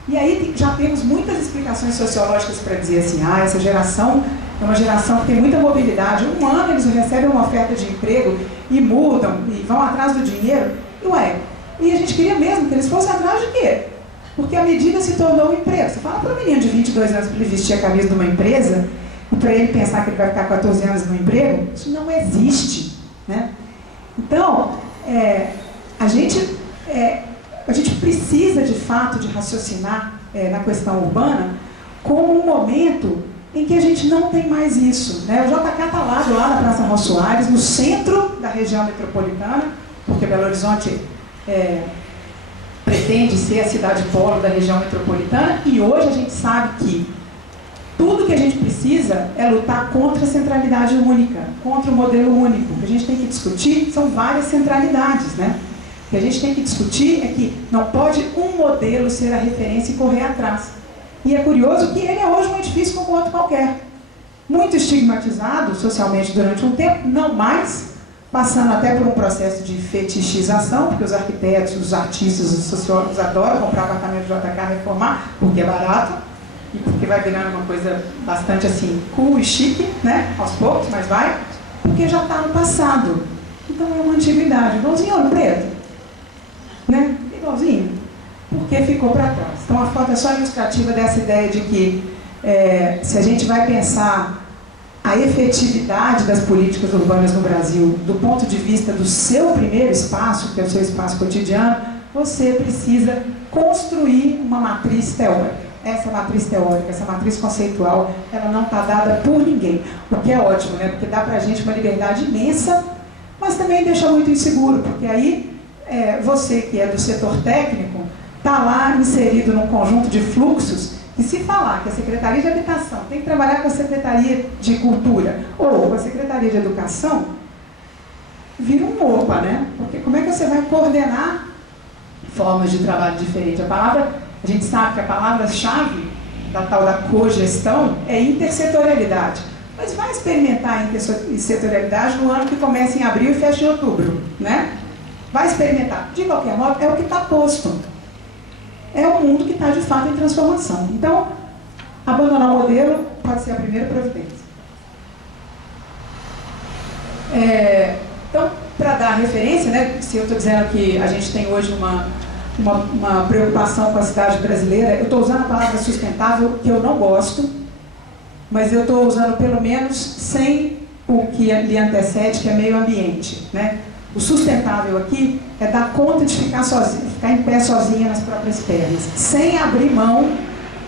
E aí já temos muitas explicações sociológicas para dizer assim, essa geração é uma geração que tem muita mobilidade. Um ano eles recebem uma oferta de emprego e mudam, e vão atrás do dinheiro. E a gente queria mesmo que eles fossem atrás de quê? Porque a medida se tornou um emprego. Você fala para um menino de 22 anos para ele vestir a camisa de uma empresa, e para ele pensar que ele vai ficar 14 anos no emprego, isso não existe, né? Então, a gente precisa de fato de raciocinar na questão urbana como um momento em que a gente não tem mais isso, né? O JK está lá na Praça Rô Soares, no centro da região metropolitana, porque Belo Horizonte pretende ser a cidade polo da região metropolitana, e hoje a gente sabe que tudo que a gente precisa é lutar contra a centralidade única, contra o modelo único. O que a gente tem que discutir são várias centralidades, né? O que a gente tem que discutir é que não pode um modelo ser a referência e correr atrás. E é curioso que ele é hoje um edifício como outro qualquer. Muito estigmatizado socialmente durante um tempo, não mais, passando até por um processo de fetichização, porque os arquitetos, os artistas, os sociólogos adoram comprar apartamento de JK e reformar, porque é barato, e porque vai virando uma coisa bastante assim, cool e chique, né? Aos poucos, mas vai, porque já está no passado. Então é uma antiguidade, igualzinho Ouro Preto, né? Igualzinho, porque ficou para trás. Então a foto é só ilustrativa dessa ideia de que se a gente vai pensar a efetividade das políticas urbanas no Brasil do ponto de vista do seu primeiro espaço, que é o seu espaço cotidiano, você precisa construir uma matriz teórica. Essa matriz teórica, essa matriz conceitual, ela não está dada por ninguém, o que é ótimo, né? Porque dá para a gente uma liberdade imensa, mas também deixa muito inseguro, porque aí você que é do setor técnico está lá inserido num conjunto de fluxos, e se falar que a Secretaria de Habitação tem que trabalhar com a Secretaria de Cultura ou com a Secretaria de Educação, vira um opa, né? Porque como é que você vai coordenar formas de trabalho diferentes? A gente sabe que a palavra-chave da tal da cogestão é intersetorialidade. Mas vai experimentar a intersetorialidade no ano que começa em abril e fecha em outubro, né? Vai experimentar. De qualquer modo, é o que está posto. É o mundo que está, de fato, em transformação. Então, abandonar o modelo pode ser a primeira providência. Então, para dar referência, né, se eu estou dizendo que a gente tem hoje uma preocupação com a cidade brasileira, eu estou usando a palavra sustentável, que eu não gosto, mas eu estou usando pelo menos sem o que lhe antecede, que é meio ambiente, né? O sustentável aqui é dar conta de ficar sozinho, ficar em pé sozinha nas próprias pernas, sem abrir mão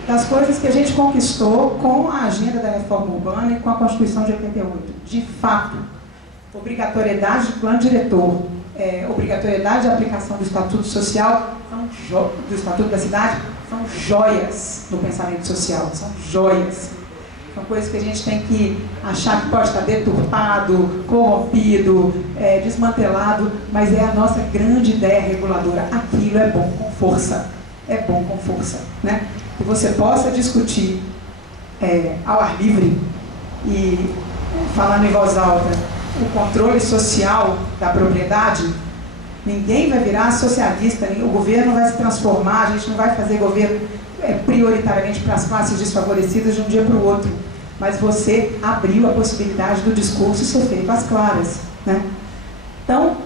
das coisas que a gente conquistou com a agenda da reforma urbana e com a Constituição de 88. De fato, obrigatoriedade de plano diretor, obrigatoriedade de aplicação do Estatuto Social, do Estatuto da Cidade, são joias no pensamento social, são joias. São coisas que a gente tem que achar que pode estar deturpado, corrompido, desmantelado, mas é a nossa grande ideia reguladora. Aquilo é bom com força, né? Que você possa discutir ao ar livre e, falando em voz alta, o controle social da propriedade. Ninguém vai virar socialista, o governo vai se transformar, a gente não vai fazer governo prioritariamente para as classes desfavorecidas de um dia para o outro, mas você abriu a possibilidade do discurso ser feito às claras, né? Então,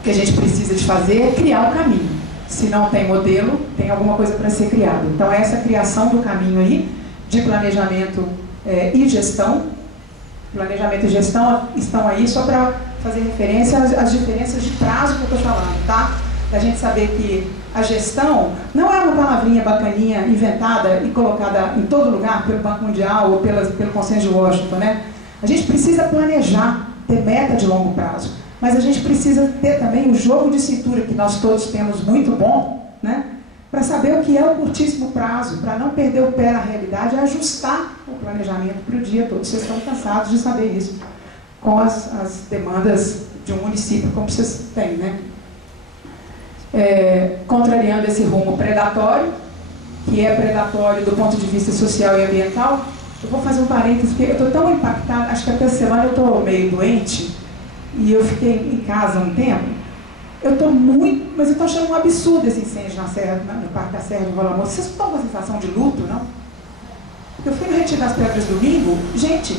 o que a gente precisa de fazer é criar o caminho. Se não tem modelo, tem alguma coisa para ser criado. Então, essa criação do caminho aí, de planejamento e gestão, planejamento e gestão estão aí só para fazer referência às diferenças de prazo que eu estou falando, tá? da gente saber que a gestão não é uma palavrinha bacaninha inventada e colocada em todo lugar pelo Banco Mundial ou pelo Consenso de Washington, né? A gente precisa planejar, ter meta de longo prazo, mas a gente precisa ter também o jogo de cintura que nós todos temos muito bom, né? Para saber o que é o curtíssimo prazo, para não perder o pé na realidade e ajustar o planejamento para o dia todo. Vocês estão cansados de saber isso, com as demandas de um município como vocês têm, né? Contrariando esse rumo predatório, que é predatório do ponto de vista social e ambiental. Eu vou fazer um parênteses, porque eu estou tão impactada, acho que até semana eu estou meio doente, e eu fiquei em casa um tempo. Eu estou muito, mas eu estou achando um absurdo esse incêndio no Parque da Serra de Rola Moça. Vocês não estão com a sensação de luto, não? Porque eu fui no Retiro das Pedras domingo, gente,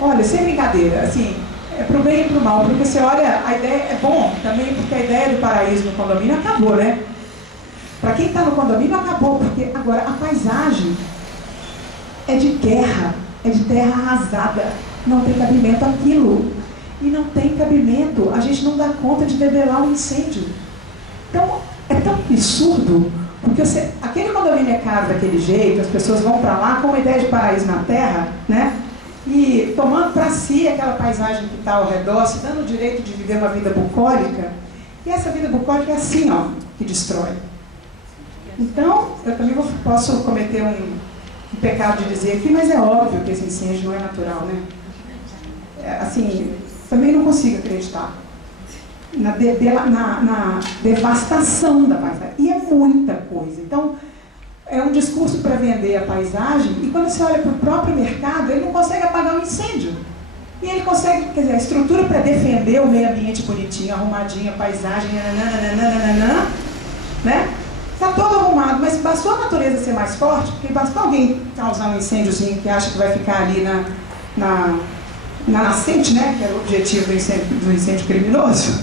olha, sem brincadeira, assim, é pro bem e pro mal, porque você olha, a ideia é bom também, porque a ideia do paraíso no condomínio acabou, né? Para quem está no condomínio acabou, porque agora a paisagem é de guerra, é de terra arrasada, não tem cabimento aquilo. E não tem cabimento, a gente não dá conta de debelar um incêndio. Então, é tão absurdo, porque aquele condomínio é caro daquele jeito, as pessoas vão para lá com uma ideia de paraíso na terra, né? E tomando para si aquela paisagem que está ao redor, se dando o direito de viver uma vida bucólica, e essa vida bucólica é assim, ó, que destrói. Então, eu também posso cometer um pecado de dizer aqui, mas é óbvio que esse incêndio não é natural, né? Assim, também não consigo acreditar na devastação da paisagem. E é muita coisa. Então, é um discurso para vender a paisagem, e quando você olha para o próprio mercado, ele não consegue apagar um incêndio. E ele consegue, quer dizer, a estrutura para defender o meio ambiente bonitinho, arrumadinho, a paisagem, nananana, né? Está todo arrumado, mas bastou a natureza ser mais forte, porque bastou alguém causar um incêndiozinho que acha que vai ficar ali na nascente, né, que era o objetivo do incêndio criminoso,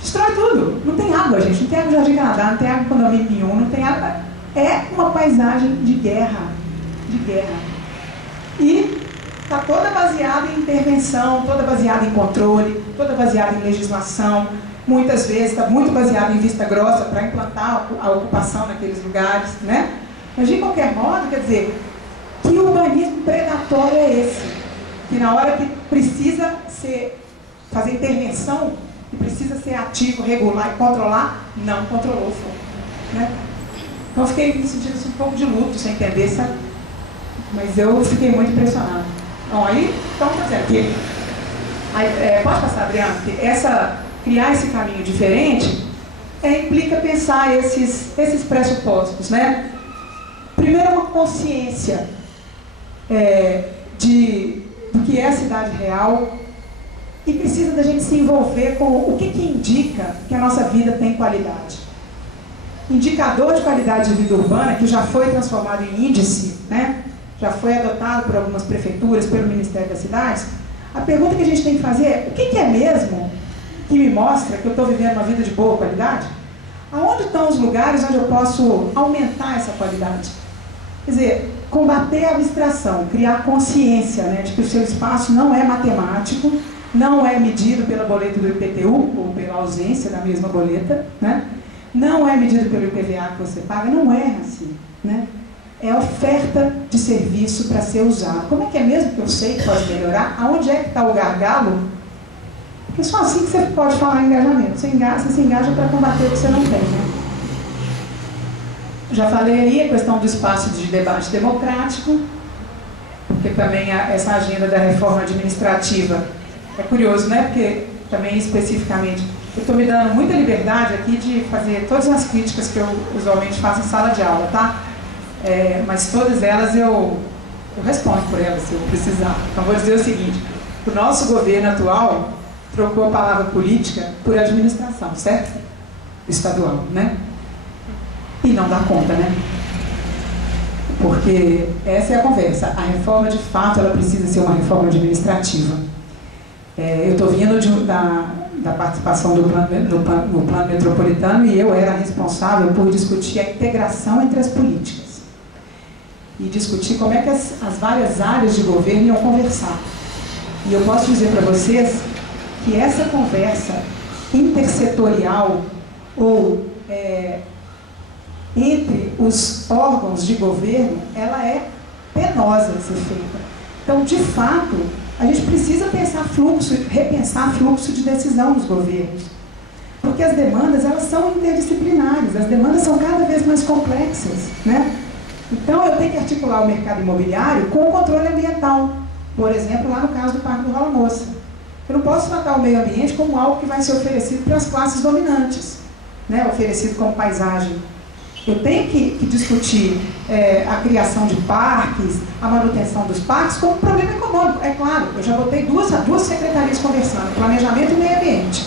destrói tudo. Não tem água, gente, não tem água no Jardim Canadá, não tem água em condomínio nenhum, não tem água. É uma paisagem de guerra, de guerra. E está toda baseada em intervenção, toda baseada em controle, toda baseada em legislação, muitas vezes está muito baseada em vista grossa para implantar a ocupação naqueles lugares, né? Mas de qualquer modo, quer dizer, que urbanismo predatório é esse? Que na hora que precisa fazer intervenção, que precisa ser ativo, regular e controlar, não controlou o fogo, né? Então eu fiquei me sentindo assim, um pouco de luto, sem entender, sabe? Mas eu fiquei muito impressionada. Bom, aí, então, quer dizer, que, pode passar, Adriano, que criar esse caminho diferente implica pensar esses pressupostos, né? Primeiro, uma consciência do que é a cidade real, e precisa da gente se envolver com o que indica que a nossa vida tem qualidade. Indicador de qualidade de vida urbana, que já foi transformado em índice, né? Já foi adotado por algumas prefeituras, pelo Ministério das Cidades. A pergunta que a gente tem que fazer é: o que é mesmo que me mostra que eu estou vivendo uma vida de boa qualidade? Aonde estão os lugares onde eu posso aumentar essa qualidade? Quer dizer, combater a abstração, criar consciência, né, de que o seu espaço não é matemático, não é medido pela boleta do IPTU, ou pela ausência da mesma boleta, né? Não é medido pelo IPVA que você paga, não é assim, né? É oferta de serviço para ser usado. Como é que é mesmo que eu sei que pode melhorar? Aonde é que está o gargalo? Porque só assim que você pode falar em engajamento. Você se engaja para combater o que você não tem, né? Já falei aí a questão do espaço de debate democrático, porque também essa agenda da reforma administrativa é curioso, né? Porque também especificamente eu estou me dando muita liberdade aqui de fazer todas as críticas que eu usualmente faço em sala de aula, tá? Mas todas elas eu respondo por elas se eu precisar. Então vou dizer o seguinte: o nosso governo atual trocou a palavra política por administração, certo? Estadual, né? E não dá conta, né? Porque essa é a conversa. A reforma, de fato, ela precisa ser uma reforma administrativa. Eu estou vindo da participação no plano metropolitano, e eu era responsável por discutir a integração entre as políticas. E discutir como é que as várias áreas de governo iam conversar. E eu posso dizer para vocês que essa conversa intersetorial ou entre os órgãos de governo, ela é penosa a ser feita. Então, de fato, a gente precisa repensar fluxo de decisão nos governos. Porque as demandas, elas são interdisciplinares, as demandas são cada vez mais complexas, né? Então, eu tenho que articular o mercado imobiliário com o controle ambiental. Por exemplo, lá no caso do Parque do Rola Moça. Eu não posso tratar o meio ambiente como algo que vai ser oferecido para as classes dominantes, né? Oferecido como paisagem. Eu tenho que discutir a criação de parques, a manutenção dos parques, como problema econômico. É claro, eu já botei duas secretarias conversando, planejamento e meio ambiente.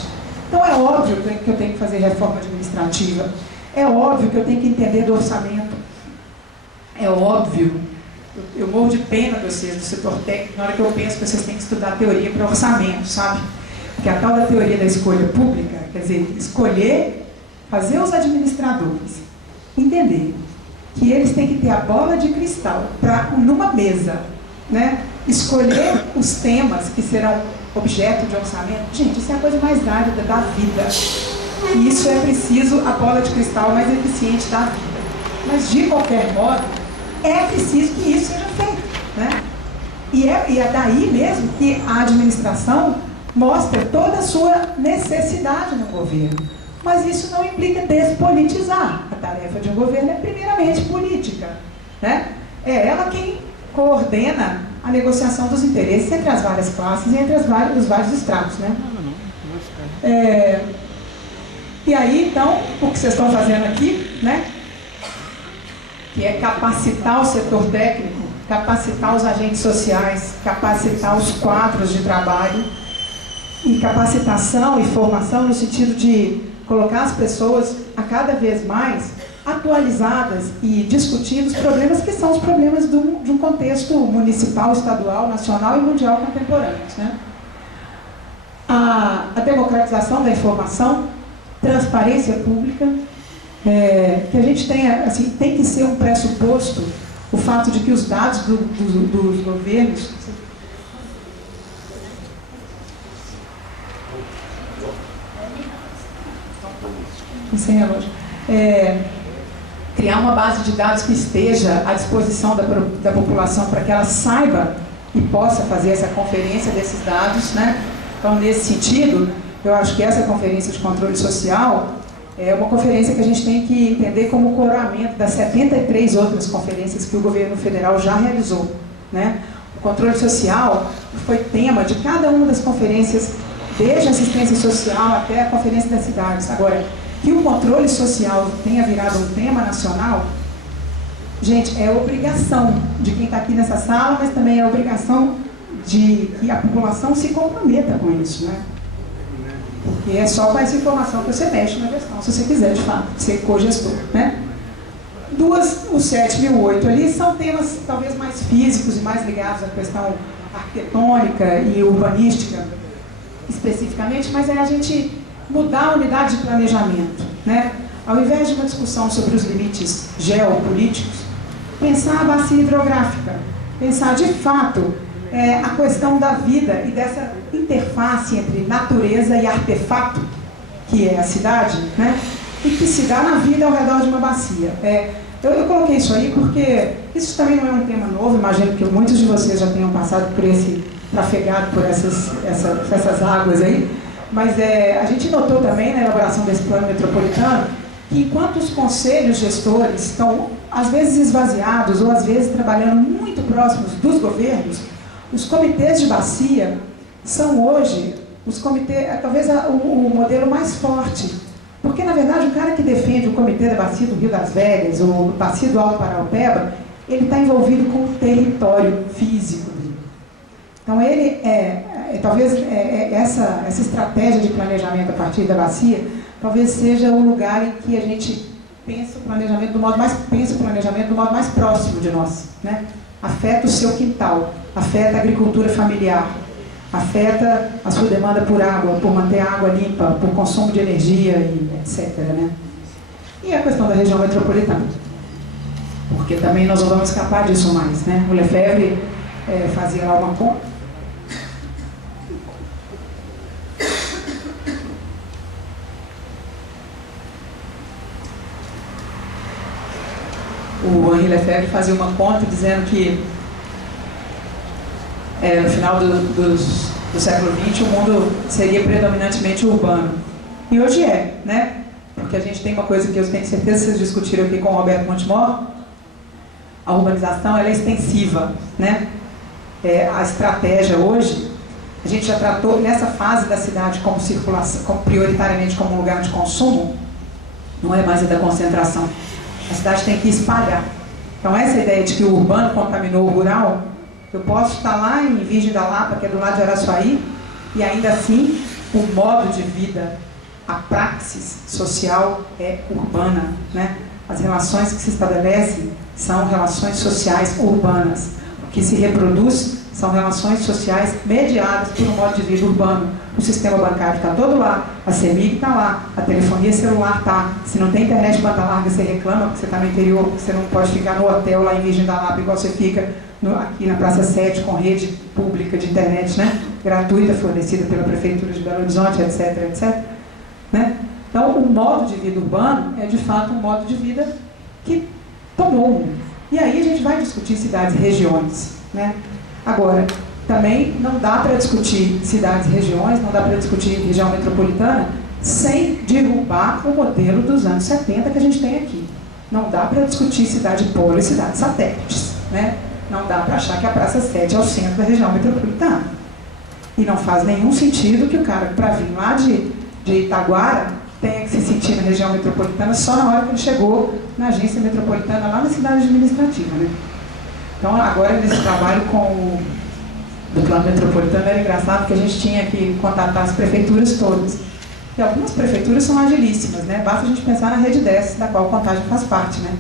Então é óbvio que eu tenho que fazer reforma administrativa, é óbvio que eu tenho que entender do orçamento, é óbvio, eu morro de pena de vocês do setor técnico, na hora que eu penso que vocês têm que estudar teoria para orçamento, sabe? Porque a tal da teoria da escolha pública, quer dizer, escolher, fazer os administradores entender que eles têm que ter a bola de cristal para, numa mesa, né, escolher os temas que serão objeto de orçamento. Gente, isso é a coisa mais árida da vida. E isso é preciso a bola de cristal mais eficiente da vida. Mas, de qualquer modo, é preciso que isso seja feito, né? E é daí mesmo que a administração mostra toda a sua necessidade no governo. Mas isso não implica despolitizar. A tarefa de um governo é primeiramente política, né? É ela quem coordena a negociação dos interesses entre as várias classes e entre os vários estratos, né? E aí, então, o que vocês estão fazendo aqui, né? Que é capacitar o setor técnico, capacitar os agentes sociais, capacitar os quadros de trabalho, e capacitação e formação no sentido de colocar as pessoas a cada vez mais atualizadas e discutindo os problemas que são os problemas de um contexto municipal, estadual, nacional e mundial contemporâneos, né? A democratização da informação, transparência pública, que a gente tenha, assim, tem que ser um pressuposto o fato de que os dados dos governos... Sem relógio. Criar uma base de dados que esteja à disposição da população para que ela saiba e possa fazer essa conferência desses dados, né? Então, nesse sentido, eu acho que essa conferência de controle social é uma conferência que a gente tem que entender como coroamento das 73 outras conferências que o governo federal já realizou, né? O controle social foi tema de cada uma das conferências, desde a assistência social até a conferência das cidades. Agora, que o controle social tenha virado um tema nacional, gente, é obrigação de quem está aqui nessa sala, mas também é obrigação de que a população se comprometa com isso, né? Porque é só com essa informação que você mexe na gestão, se você quiser, de fato, ser cogestor, né? O 7 e o 8 ali são temas talvez mais físicos e mais ligados à questão arquitetônica e urbanística, especificamente, mas é a gente mudar a unidade de planejamento, né? Ao invés de uma discussão sobre os limites geopolíticos, pensar a bacia hidrográfica, pensar de fato a questão da vida e dessa interface entre natureza e artefato, que é a cidade, né? E que se dá na vida ao redor de uma bacia. Eu coloquei isso aí porque isso também não é um tema novo, imagino que muitos de vocês já tenham passado por trafegado por essas águas aí. Mas a gente notou também na elaboração desse plano metropolitano que enquanto os conselhos gestores estão às vezes esvaziados ou às vezes trabalhando muito próximos dos governos, os comitês de bacia são hoje os comitês, talvez o modelo mais forte. Porque na verdade o cara que defende o comitê da bacia do Rio das Velhas ou bacia do Alto Paraupeba, ele está envolvido com o território físico dele. Então talvez essa estratégia de planejamento a partir da bacia, talvez seja o lugar em que a gente pensa o planejamento do modo mais próximo de nós, né? Afeta o seu quintal, afeta a agricultura familiar, afeta a sua demanda por água, por manter a água limpa, por consumo de energia, e etc., né? E a questão da região metropolitana, porque também nós não vamos escapar disso mais, né? O Lefebvre fazia lá uma conta. Henri Lefebvre fazia uma conta dizendo que no final do século XX o mundo seria predominantemente urbano. E hoje né? Porque a gente tem uma coisa que eu tenho certeza que vocês discutiram aqui com o Roberto Montemor: a urbanização ela é extensiva, né? A estratégia hoje, a gente já tratou nessa fase da cidade como circulação, prioritariamente como um lugar de consumo, não é mais a da concentração. A cidade tem que espalhar. Então essa ideia de que o urbano contaminou o rural, eu posso estar lá em Virgem da Lapa, que é do lado de Araçuaí, e ainda assim o modo de vida, a praxis social é urbana, né? As relações que se estabelecem são relações sociais urbanas. O que se reproduz são relações sociais mediadas por um modo de vida urbano. O sistema bancário está todo lá, a CEMIG está lá, a telefonia celular está. Se não tem internet de banda larga, você reclama, porque você está no interior, você não pode ficar no hotel lá em Virgem da Lapa, igual você fica aqui na Praça 7, com rede pública de internet, né? Gratuita, fornecida pela Prefeitura de Belo Horizonte, etc, etc. Né? Então, o modo de vida urbano é, de fato, um modo de vida que tomou o mundo. E aí a gente vai discutir cidades e regiões, né? Agora, também não dá para discutir cidades e regiões, não dá para discutir região metropolitana sem derrubar o modelo dos anos 70 que a gente tem aqui. Não dá para discutir cidade polo e cidades satélites, né? Não dá para achar que a Praça 7 é o centro da região metropolitana. E não faz nenhum sentido que o cara, para vir lá de Itaguara, tenha que se sentir na região metropolitana só na hora que ele chegou na agência metropolitana, lá na cidade administrativa, né? Então, agora, nesse trabalho do plano metropolitano, era engraçado que a gente tinha que contatar as prefeituras todas. E algumas prefeituras são agilíssimas, né? Basta a gente pensar na Rede 10, da qual a Contagem faz parte, né?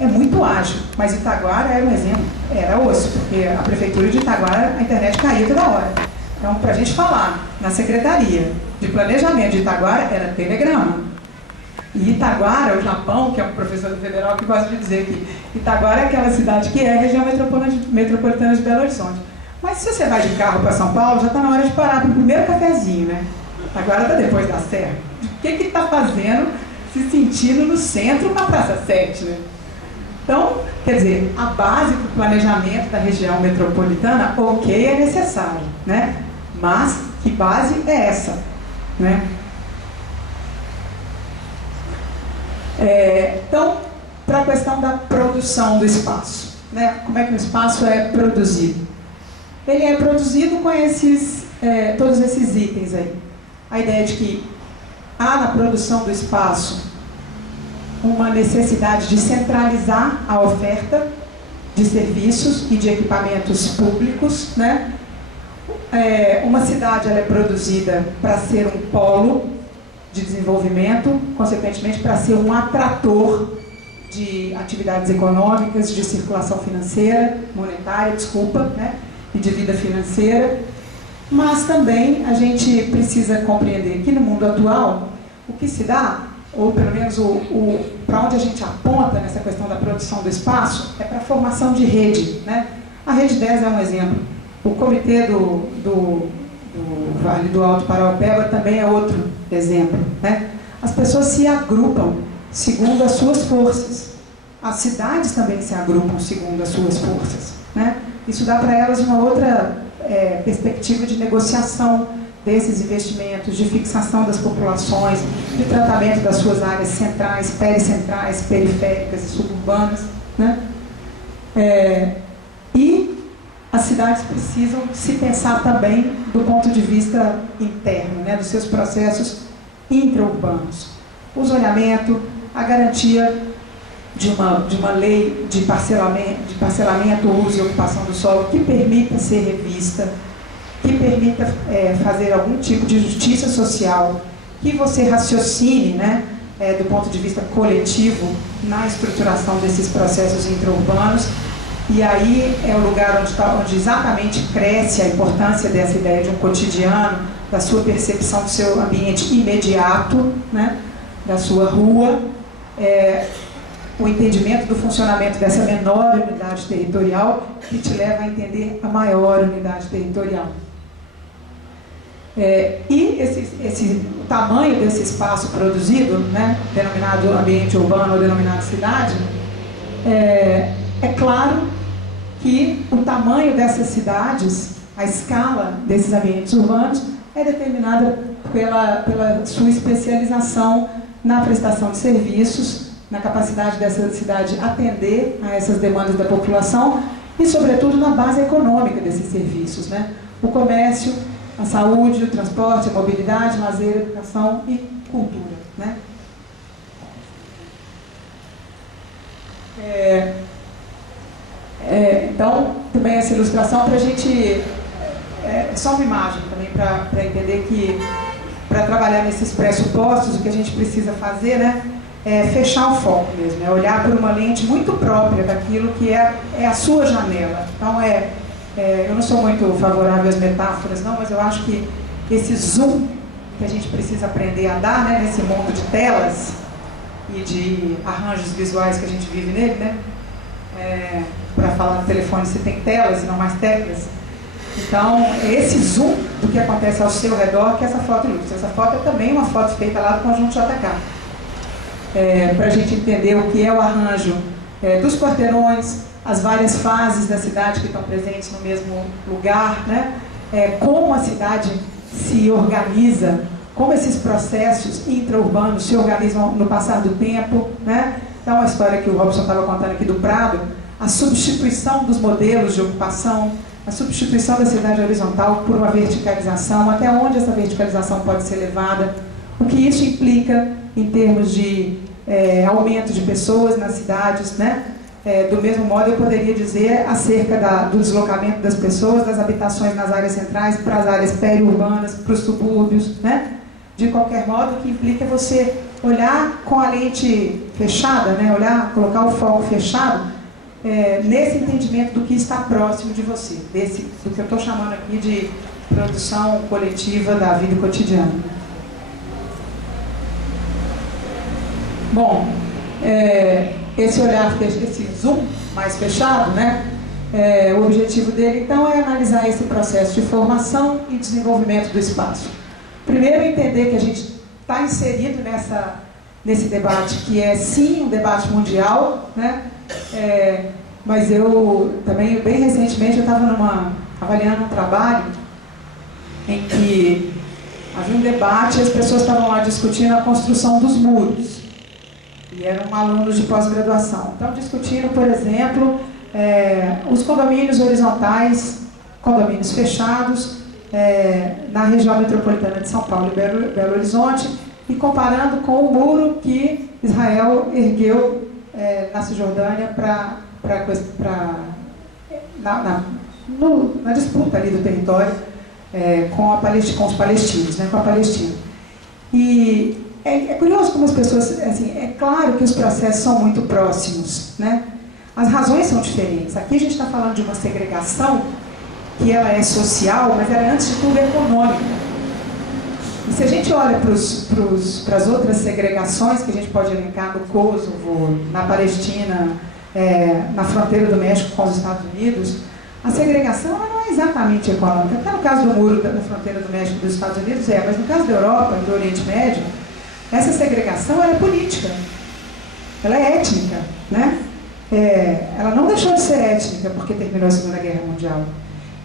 É muito ágil, mas Itaguara era um exemplo, era osso, porque a prefeitura de Itaguara, a internet caía toda hora. Então, para a gente falar na Secretaria de Planejamento de Itaguara, era telegrama. E Itaguara, o Japão, que é um professor do Federal que gosta de dizer que Itaguara é aquela cidade que é a região metropolitana de Belo Horizonte. Mas se você vai de carro para São Paulo, já está na hora de parar para o primeiro cafezinho, né? Agora está depois da Serra. O que está fazendo se sentindo no centro na Praça 7, né? Então, quer dizer, a base do planejamento da região metropolitana, ok, é necessário, né? Mas que base é essa, né? Então, para a questão da produção do espaço, né? Como é que o espaço é produzido? Ele é produzido com todos esses itens aí. A ideia de que há na produção do espaço uma necessidade de centralizar a oferta de serviços e de equipamentos públicos, né? Uma cidade ela é produzida para ser um polo de desenvolvimento, consequentemente para ser um atrator de atividades econômicas, de circulação financeira, monetária, né? E de vida financeira. Mas também a gente precisa compreender que no mundo atual, o que se dá, ou pelo menos para onde a gente aponta nessa questão da produção do espaço, é para a formação de rede, né? A Rede 10 é um exemplo. O comitê do Vale do Alto Paraupeba também é outro exemplo, né? As pessoas se agrupam segundo as suas forças. As cidades também se agrupam segundo as suas forças, né? Isso dá para elas uma outra perspectiva de negociação desses investimentos, de fixação das populações, de tratamento das suas áreas centrais, pericentrais, periféricas e suburbanas, né? E as cidades precisam se pensar também do ponto de vista interno, né, dos seus processos intraurbanos. O zoneamento, a garantia de uma lei de parcelamento, uso e ocupação do solo que permita ser revista, que permita fazer algum tipo de justiça social, que você raciocine, né, do ponto de vista coletivo na estruturação desses processos intraurbanos. E aí é o lugar onde exatamente cresce a importância dessa ideia de um cotidiano, da sua percepção do seu ambiente imediato, né, da sua rua, o entendimento do funcionamento dessa menor unidade territorial que te leva a entender a maior unidade territorial. O tamanho desse espaço produzido, né, denominado ambiente urbano ou denominado cidade, É claro que o tamanho dessas cidades, a escala desses ambientes urbanos, é determinada pela sua especialização na prestação de serviços, na capacidade dessa cidade atender a essas demandas da população e, sobretudo, na base econômica desses serviços, né? O comércio, a saúde, o transporte, a mobilidade, lazer, educação e cultura, né? Então, também essa ilustração para a gente... só uma imagem também para entender que, para trabalhar nesses pressupostos, o que a gente precisa fazer, né, é fechar o foco mesmo, é olhar por uma lente muito própria daquilo que é a sua janela. Então, eu não sou muito favorável às metáforas, não, mas eu acho que esse zoom que a gente precisa aprender a dar, né, nesse mundo de telas e de arranjos visuais que a gente vive nele, né, para falar no telefone se tem telas e não mais teclas. Então, é esse zoom do que acontece ao seu redor que essa foto ilustra. Essa foto é também uma foto feita lá do Conjunto JK. Para a gente entender o que é o arranjo dos quarteirões, as várias fases da cidade que estão presentes no mesmo lugar, né? Como a cidade se organiza, como esses processos intra-urbanos se organizam no passar do tempo, né? Então, a história que o Robson estava contando aqui do Prado, a substituição dos modelos de ocupação, a substituição da cidade horizontal por uma verticalização, até onde essa verticalização pode ser levada, o que isso implica em termos de aumento de pessoas nas cidades, né? Do mesmo modo, eu poderia dizer acerca do deslocamento das pessoas, das habitações nas áreas centrais para as áreas periurbanas, para os subúrbios, né? De qualquer modo, o que implica é você olhar com a lente fechada, né? Colocar o foco fechado, nesse entendimento do que está próximo de você, do que eu estou chamando aqui de produção coletiva da vida cotidiana. Bom, esse olhar, esse zoom mais fechado, né? O objetivo dele, então, é analisar esse processo de formação e desenvolvimento do espaço. Primeiro, entender que a gente está inserido nesse debate, que é, sim, um debate mundial, né? Mas eu também, bem recentemente, eu estava avaliando um trabalho em que havia um debate e as pessoas estavam lá discutindo a construção dos muros. E eram alunos de pós-graduação. Então, discutindo, por exemplo, os condomínios horizontais, condomínios fechados, na região metropolitana de São Paulo e Belo Horizonte, e comparando com o muro que Israel ergueu na Cisjordânia na disputa ali do território com os palestinos, né, com a Palestina. E é curioso como as pessoas, assim, é claro que os processos são muito próximos, né? As razões são diferentes. Aqui a gente está falando de uma segregação que ela é social, mas ela é, antes de tudo, econômica. E se a gente olha para as outras segregações que a gente pode elencar no Kosovo, na Palestina, na fronteira do México com os Estados Unidos, a segregação ela não é exatamente econômica. Até no caso do muro na fronteira do México e dos Estados Unidos mas no caso da Europa e do Oriente Médio, essa segregação ela é política, ela é étnica, né? Ela não deixou de ser étnica porque terminou a Segunda Guerra Mundial.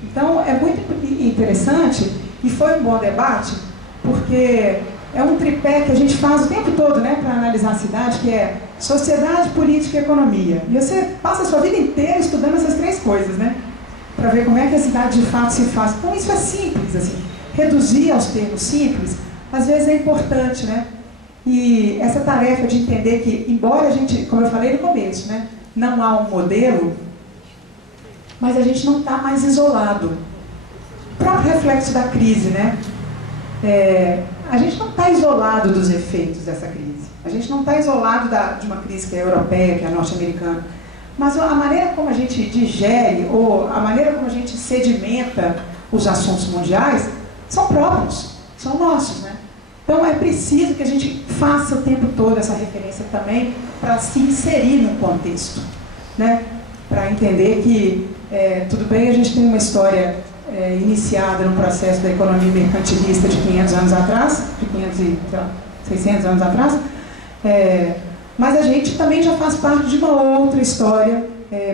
Então, é muito interessante, e foi um bom debate, porque é um tripé que a gente faz o tempo todo, né, para analisar a cidade, que é sociedade, política e economia. E você passa a sua vida inteira estudando essas três coisas, né, para ver como é que a cidade de fato se faz. Então, isso é simples, assim, reduzir aos termos simples, às vezes é importante, né? E essa tarefa de entender que, embora a gente, como eu falei no começo, né, não há um modelo, mas a gente não está mais isolado. O próprio reflexo da crise, né? A gente não está isolado dos efeitos dessa crise. A gente não está isolado de uma crise que é europeia, que é norte-americana. Mas a maneira como a gente digere, ou a maneira como a gente sedimenta os assuntos mundiais, são próprios, são nossos, né? Então é preciso que a gente faça o tempo todo essa referência também para se inserir num contexto, né? Para entender que, tudo bem, a gente tem uma história iniciada no processo da economia mercantilista de 500 anos atrás, de 500 e 600 anos atrás, Mas a gente também já faz parte de uma outra história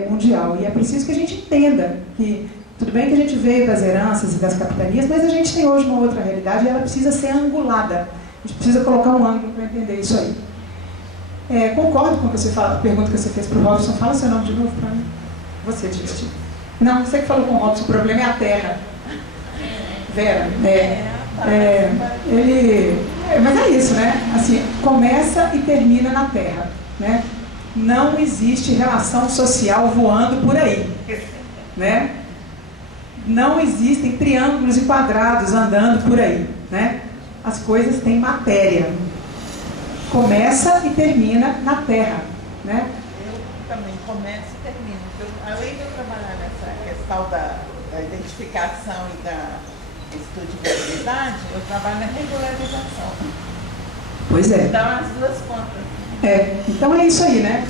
mundial. E é preciso que a gente entenda que, tudo bem que a gente veio das heranças e das capitanias, mas a gente tem hoje uma outra realidade e ela precisa ser angulada. A gente precisa colocar um ângulo para entender isso aí. Concordo com o que você fala, a pergunta que você fez para o Robson. Fala seu nome de novo para mim. Você disse. Não, você que falou com o Robson, o problema é a terra. Vera, mas é isso, né? Assim, começa e termina na terra, né? Não existe relação social voando por aí, né? Não existem triângulos e quadrados andando por aí, né? As coisas têm matéria. Começa e termina na terra, né? Eu também começo e termino. Além de eu trabalhar nessa questão da identificação e da estudiosidade, eu trabalho na regularização. Pois é. Então, as duas pontas. Então é isso aí, né?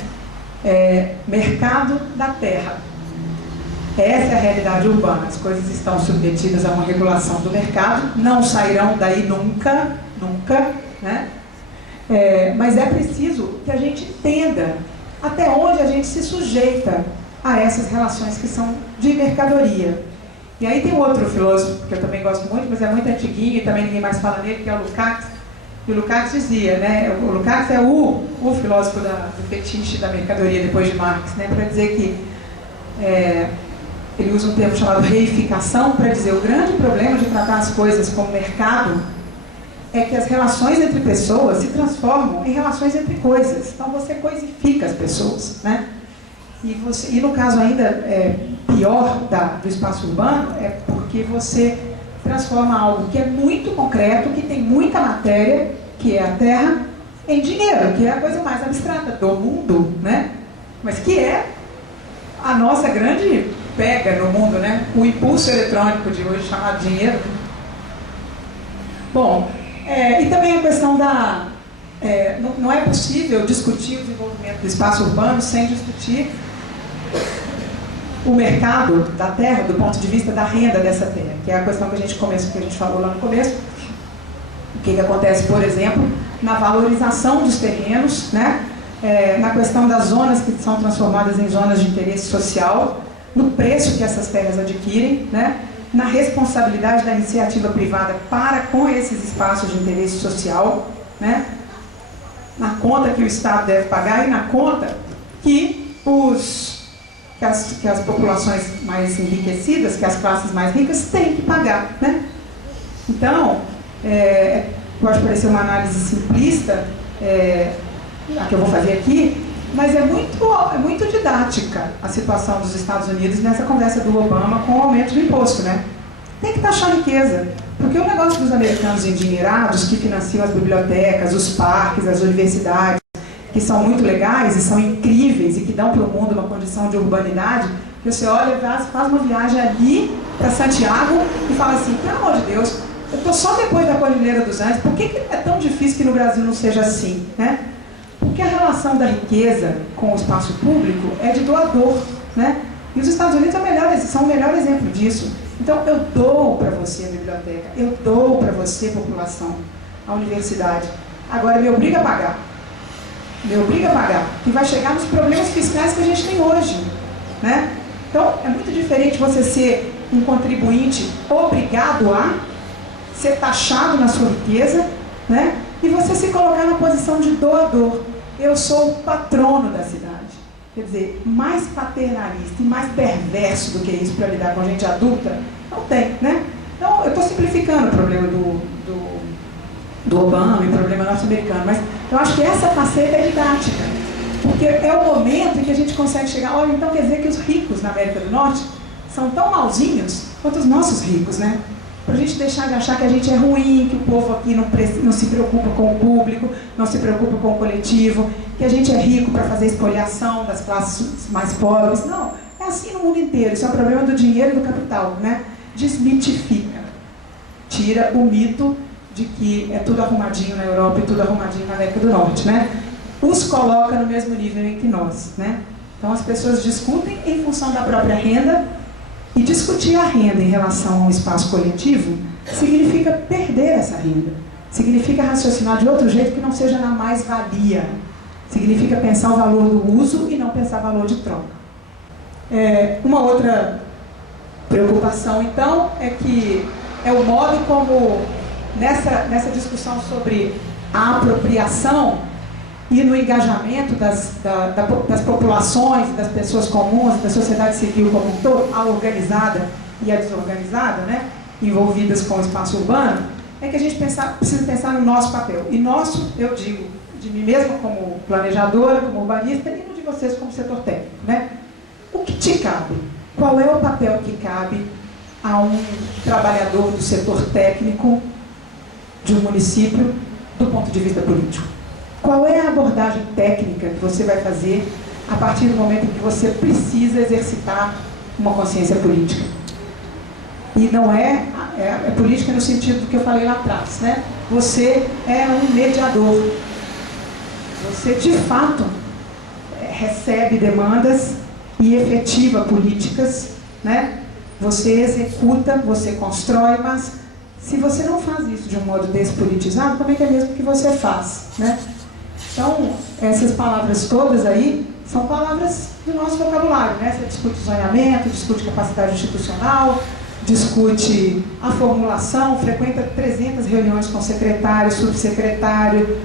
Mercado da terra. Essa é a realidade urbana. As coisas estão submetidas a uma regulação do mercado, não sairão daí nunca, né? Mas é preciso que a gente entenda até onde a gente se sujeita a essas relações que são de mercadoria. E aí tem outro filósofo que eu também gosto muito, mas é muito antiguinho e também ninguém mais fala nele, que é o Lukács. E o Lukács dizia, né? O Lukács é o filósofo do fetiche da mercadoria depois de Marx, né? Para dizer que ele usa um termo chamado reificação para dizer o grande problema de tratar as coisas como mercado é que as relações entre pessoas se transformam em relações entre coisas. Então você coisifica as pessoas, né? E no caso ainda pior do espaço urbano é porque você transforma algo que é muito concreto, que tem muita matéria, que é a terra, em dinheiro, que é a coisa mais abstrata do mundo, né? Mas que é a nossa grande pega no mundo, né? O impulso eletrônico de hoje chamado dinheiro. Bom, e também a questão não é possível discutir o desenvolvimento do espaço urbano sem discutir o mercado da terra do ponto de vista da renda dessa terra, que é a questão que a gente falou lá no começo. O que acontece, por exemplo, na valorização dos terrenos, né? Na questão das zonas que são transformadas em zonas de interesse social, no preço que essas terras adquirem, né? Na responsabilidade da iniciativa privada para com esses espaços de interesse social, né? Na conta que o Estado deve pagar e na conta que as populações mais enriquecidas, que as classes mais ricas têm que pagar, né? Então, pode parecer uma análise simplista, a que eu vou fazer aqui, mas é muito didática a situação dos Estados Unidos nessa conversa do Obama com o aumento do imposto, né? Tem que taxar a riqueza, porque o negócio dos americanos endinheirados que financiam as bibliotecas, os parques, as universidades, que são muito legais e são incríveis e que dão para o mundo uma condição de urbanidade, que você olha, faz uma viagem ali para Santiago e fala assim, pelo amor de Deus, eu estou só depois da Cordilheira dos Andes, por que é tão difícil que no Brasil não seja assim, né? Porque a relação da riqueza com o espaço público é de doador, né? E os Estados Unidos são o melhor exemplo disso. Então, eu dou para você a biblioteca, eu dou para você, população, a universidade. Agora, me obriga a pagar. Que vai chegar nos problemas fiscais que a gente tem hoje, né? Então, é muito diferente você ser um contribuinte obrigado a ser taxado na sua riqueza, né? E você se colocar na posição de doador. Eu sou o patrono da cidade. Quer dizer, mais paternalista e mais perverso do que isso para lidar com a gente adulta, não tem, né? Então, eu estou simplificando o problema do Obama e o problema norte-americano, mas eu acho que essa faceta é didática, porque é o momento em que a gente consegue chegar, olha, então quer dizer que os ricos na América do Norte são tão malzinhos quanto os nossos ricos, né? Para a gente deixar de achar que a gente é ruim, que o povo aqui não se preocupa com o público, não se preocupa com o coletivo, que a gente é rico para fazer espoliação das classes mais pobres. Não, é assim no mundo inteiro. Isso é um problema do dinheiro e do capital, né? Desmitifica. Tira o mito de que é tudo arrumadinho na Europa e tudo arrumadinho na América do Norte, né? Os coloca no mesmo nível em que nós, né? Então as pessoas discutem em função da própria renda. E discutir a renda em relação ao espaço coletivo significa perder essa renda. Significa raciocinar de outro jeito que não seja na mais-valia. Significa pensar o valor do uso e não pensar o valor de troca. Uma outra preocupação, então, é que é o modo como, nessa discussão sobre a apropriação e no engajamento das populações, das pessoas comuns, da sociedade civil como um todo, a organizada e a desorganizada, né, envolvidas com o espaço urbano, é que a gente precisa pensar no nosso papel. E nosso, eu digo, de mim mesma como planejadora, como urbanista, e no de vocês como setor técnico, né? O que te cabe? Qual é o papel que cabe a um trabalhador do setor técnico de um município do ponto de vista político? Qual é a abordagem técnica que você vai fazer a partir do momento em que você precisa exercitar uma consciência política? E não é política no sentido do que eu falei lá atrás, né? Você é um mediador. Você, de fato, recebe demandas e efetiva políticas, né? Você executa, você constrói, mas se você não faz isso de um modo despolitizado, como é que é mesmo que você faz, né? Então, essas palavras todas aí são palavras do nosso vocabulário, né? Você discute zoneamento, discute capacidade institucional, discute a formulação, frequenta 300 reuniões com secretário, subsecretário,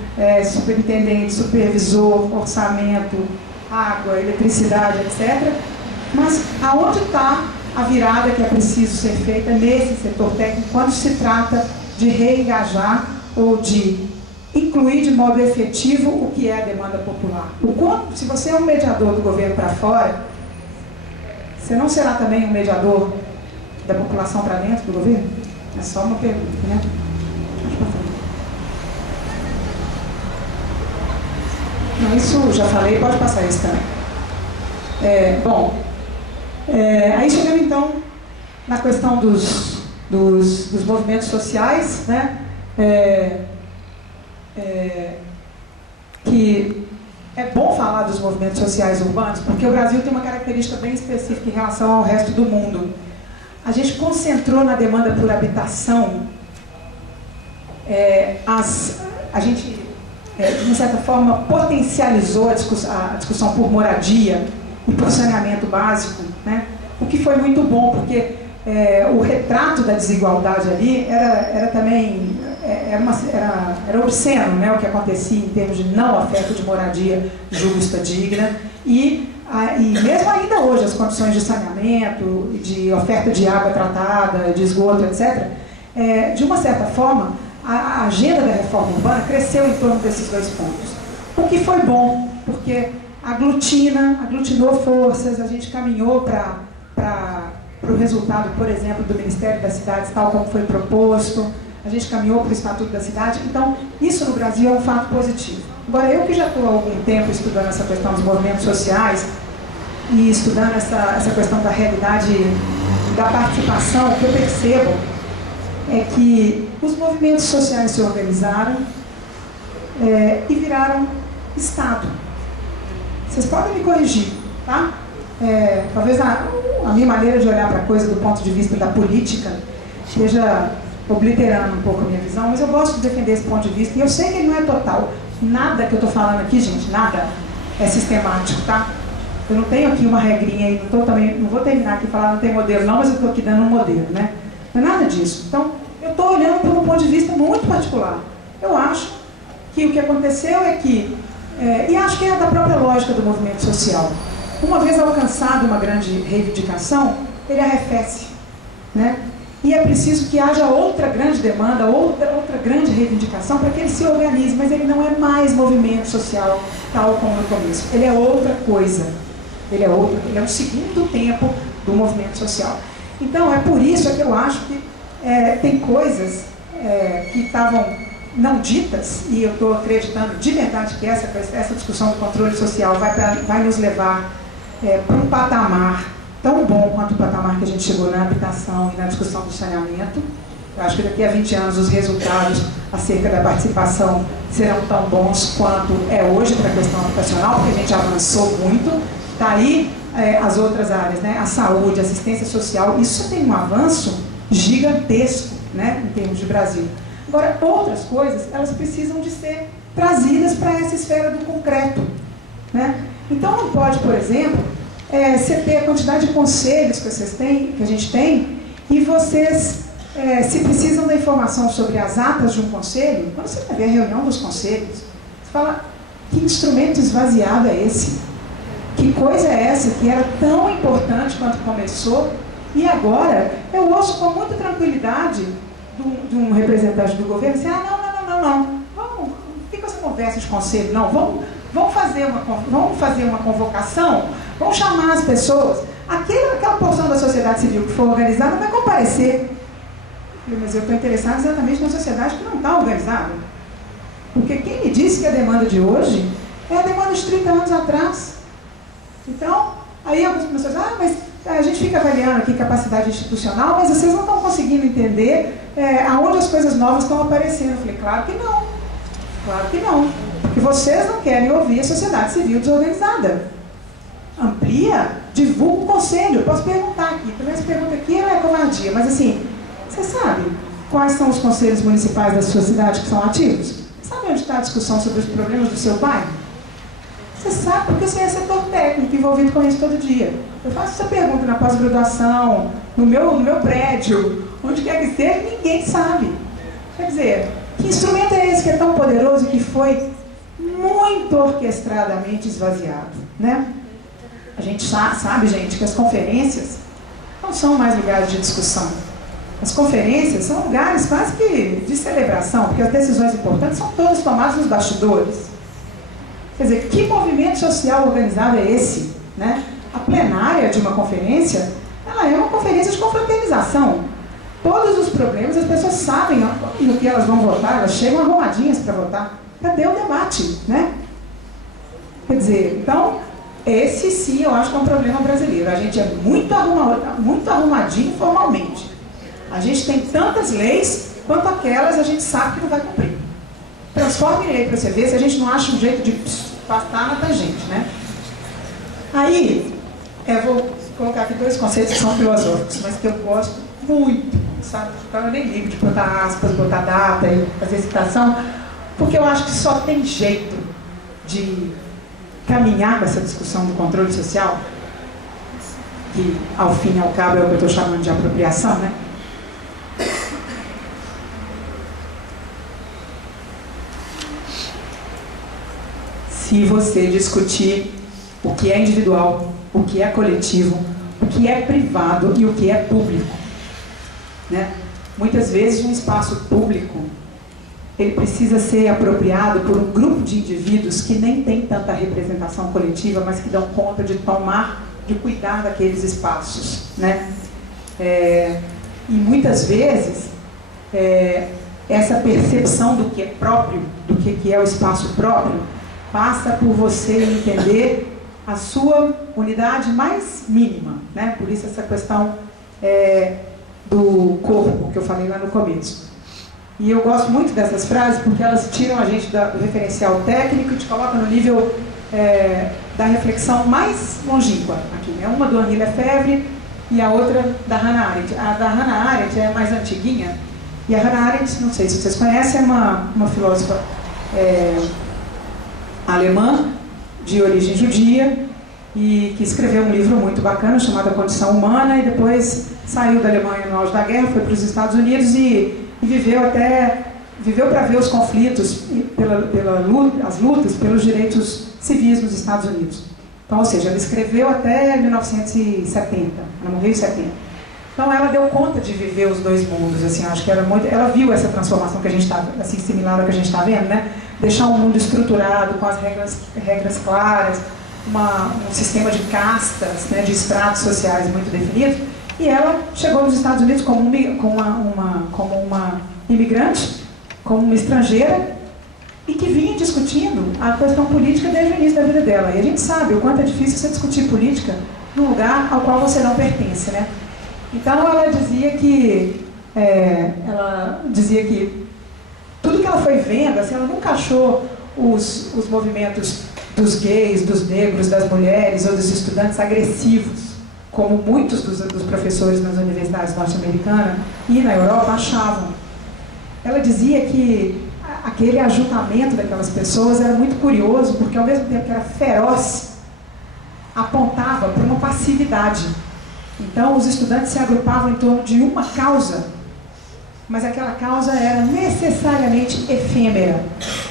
superintendente, supervisor, orçamento, água, eletricidade, etc. Mas aonde está a virada que é preciso ser feita nesse setor técnico quando se trata de reengajar ou de incluir de modo efetivo o que é a demanda popular? Se você é um mediador do governo para fora, você não será também um mediador da população para dentro do governo? É só uma pergunta, né? Não, isso já falei, pode passar isso também. Aí chegamos então na questão dos movimentos sociais, né? Que é bom falar dos movimentos sociais urbanos, porque o Brasil tem uma característica bem específica em relação ao resto do mundo. A gente concentrou na demanda por habitação, a gente, de uma certa forma, potencializou a discussão por moradia e por saneamento básico, né? O que foi muito bom, porque o retrato da desigualdade ali era também, era obsceno, né, o que acontecia em termos de não oferta de moradia justa, digna, e mesmo ainda hoje as condições de saneamento, de oferta de água tratada, de esgoto, etc., de uma certa forma, a agenda da reforma urbana cresceu em torno desses dois pontos. O que foi bom, porque aglutinou forças, a gente caminhou para o resultado, por exemplo, do Ministério das Cidades, tal como foi proposto, a gente caminhou para o Estatuto da Cidade, então isso no Brasil é um fato positivo. Agora, eu que já estou há algum tempo estudando essa questão dos movimentos sociais e estudando essa questão da realidade da participação, o que eu percebo é que os movimentos sociais se organizaram e viraram Estado. Vocês podem me corrigir, tá? Talvez a minha maneira de olhar para a coisa do ponto de vista da política esteja obliterando um pouco a minha visão, mas eu gosto de defender esse ponto de vista e eu sei que ele não é total. Nada que eu estou falando aqui, gente, nada é sistemático, tá? Eu não tenho aqui uma regrinha e não vou terminar aqui falando não tem modelo não, mas eu estou aqui dando um modelo, né? Não é nada disso. Então, eu estou olhando por um ponto de vista muito particular. Eu acho que o que aconteceu é que, e acho que é da própria lógica do movimento social, uma vez alcançada uma grande reivindicação, ele arrefece, né? E é preciso que haja outra grande demanda, outra grande reivindicação para que ele se organize, mas ele não é mais movimento social tal como no começo. Ele é outra coisa. Ele é um segundo tempo do movimento social. Então, é por isso que eu acho que tem coisas que estavam não ditas, e eu estou acreditando de verdade que essa discussão do controle social vai nos levar para um patamar tão bom quanto o patamar que a gente chegou na habitação e na discussão do saneamento. Eu acho que daqui a 20 anos os resultados acerca da participação serão tão bons quanto é hoje para a questão habitacional, porque a gente avançou muito. Daí as outras áreas, né? A saúde, a assistência social, isso tem um avanço gigantesco, né? Em termos de Brasil. Agora, outras coisas, elas precisam de ser trazidas para essa esfera do concreto, né? Então não pode, por exemplo, você ter a quantidade de conselhos que a gente tem, e vocês, se precisam da informação sobre as atas de um conselho, quando você vai ver a reunião dos conselhos, você fala, que instrumento esvaziado é esse? Que coisa é essa que era tão importante quando começou, e agora eu ouço com muita tranquilidade de um representante do governo assim, não, vamos, fica essa conversa de conselho, não, vamos fazer uma convocação, vamos chamar as pessoas, aquela porção da sociedade civil que for organizada vai comparecer. Mas eu estou interessado exatamente na sociedade que não está organizada. Porque quem me disse que a demanda de hoje é a demanda de 30 anos atrás. Então, aí algumas pessoas dizem, mas a gente fica avaliando aqui capacidade institucional, mas vocês não estão conseguindo entender aonde as coisas novas estão aparecendo. Eu falei, claro que não. Porque vocês não querem ouvir a sociedade civil desorganizada. Amplia, divulga o conselho. Eu posso perguntar aqui, também essa pergunta aqui é covardia, mas assim, você sabe quais são os conselhos municipais da sua cidade que são ativos? Sabe onde está a discussão sobre os problemas do seu bairro? Você sabe porque você é setor técnico envolvido com isso todo dia. Eu faço essa pergunta na pós-graduação, no meu prédio, onde quer que seja, ninguém sabe. Quer dizer, que instrumento é esse que é tão poderoso e que foi muito orquestradamente esvaziado, né? A gente sabe, gente, que as conferências não são mais lugares de discussão. As conferências são lugares quase que de celebração, porque as decisões importantes são todas tomadas nos bastidores. Quer dizer, que movimento social organizado é esse, né? A plenária de uma conferência, ela é uma conferência de confraternização. Todos os problemas, as pessoas sabem no que elas vão votar, elas chegam arrumadinhas para votar. Cadê o debate, né? Quer dizer, então, esse sim eu acho que é um problema brasileiro. A gente é muito arrumadinho formalmente. A gente tem tantas leis, quanto aquelas a gente sabe que não vai cumprir. Transforme em lei para você ver se a gente não acha um jeito de passar na tangente, né? Aí, eu vou colocar aqui dois conceitos que são filosóficos, mas que eu gosto muito, sabe? Eu nem ligo de botar aspas, botar data e fazer citação, porque eu acho que só tem jeito de caminhar com essa discussão do controle social, que ao fim e ao cabo é o que eu estou chamando de apropriação, né? Se você discutir o que é individual, o que é coletivo, o que é privado e o que é público, né? Muitas vezes um espaço público ele precisa ser apropriado por um grupo de indivíduos que nem tem tanta representação coletiva, mas que dão conta de cuidar daqueles espaços, né? E muitas vezes essa percepção do que é próprio, do que é o espaço próprio, passa por você entender a sua unidade mais mínima, né? Por isso essa questão do corpo que eu falei lá no começo. E eu gosto muito dessas frases porque elas tiram a gente do referencial técnico e te colocam no nível da reflexão mais longínqua aqui, né? Uma do Henri Lefebvre e a outra da Hannah Arendt. A da Hannah Arendt é mais antiguinha, e a Hannah Arendt, não sei se vocês conhecem, é uma filósofa alemã de origem judia e que escreveu um livro muito bacana chamado A Condição Humana, e depois saiu da Alemanha no auge da guerra, foi para os Estados Unidos e viveu para ver os conflitos e as lutas pelos direitos civis nos Estados Unidos. Então, ou seja, ela escreveu até 1970, ela morreu em 70. Então ela deu conta de viver os dois mundos, assim, acho que ela viu essa transformação que a gente está, assim, similar ao que a gente está vendo, né? Deixar um mundo estruturado, com as regras claras, um sistema de castas, né, de estratos sociais muito definidos, e ela chegou nos Estados Unidos como uma imigrante, como uma estrangeira, e que vinha discutindo a questão política desde o início da vida dela. E a gente sabe o quanto é difícil você discutir política num lugar ao qual você não pertence, né? Então ela dizia que tudo que ela foi vendo, assim, ela nunca achou os movimentos dos gays, dos negros, das mulheres ou dos estudantes agressivos, como muitos dos professores nas universidades norte-americanas e na Europa achavam. Ela dizia que aquele ajuntamento daquelas pessoas era muito curioso, porque ao mesmo tempo que era feroz, apontava para uma passividade. Então, os estudantes se agrupavam em torno de uma causa, mas aquela causa era necessariamente efêmera.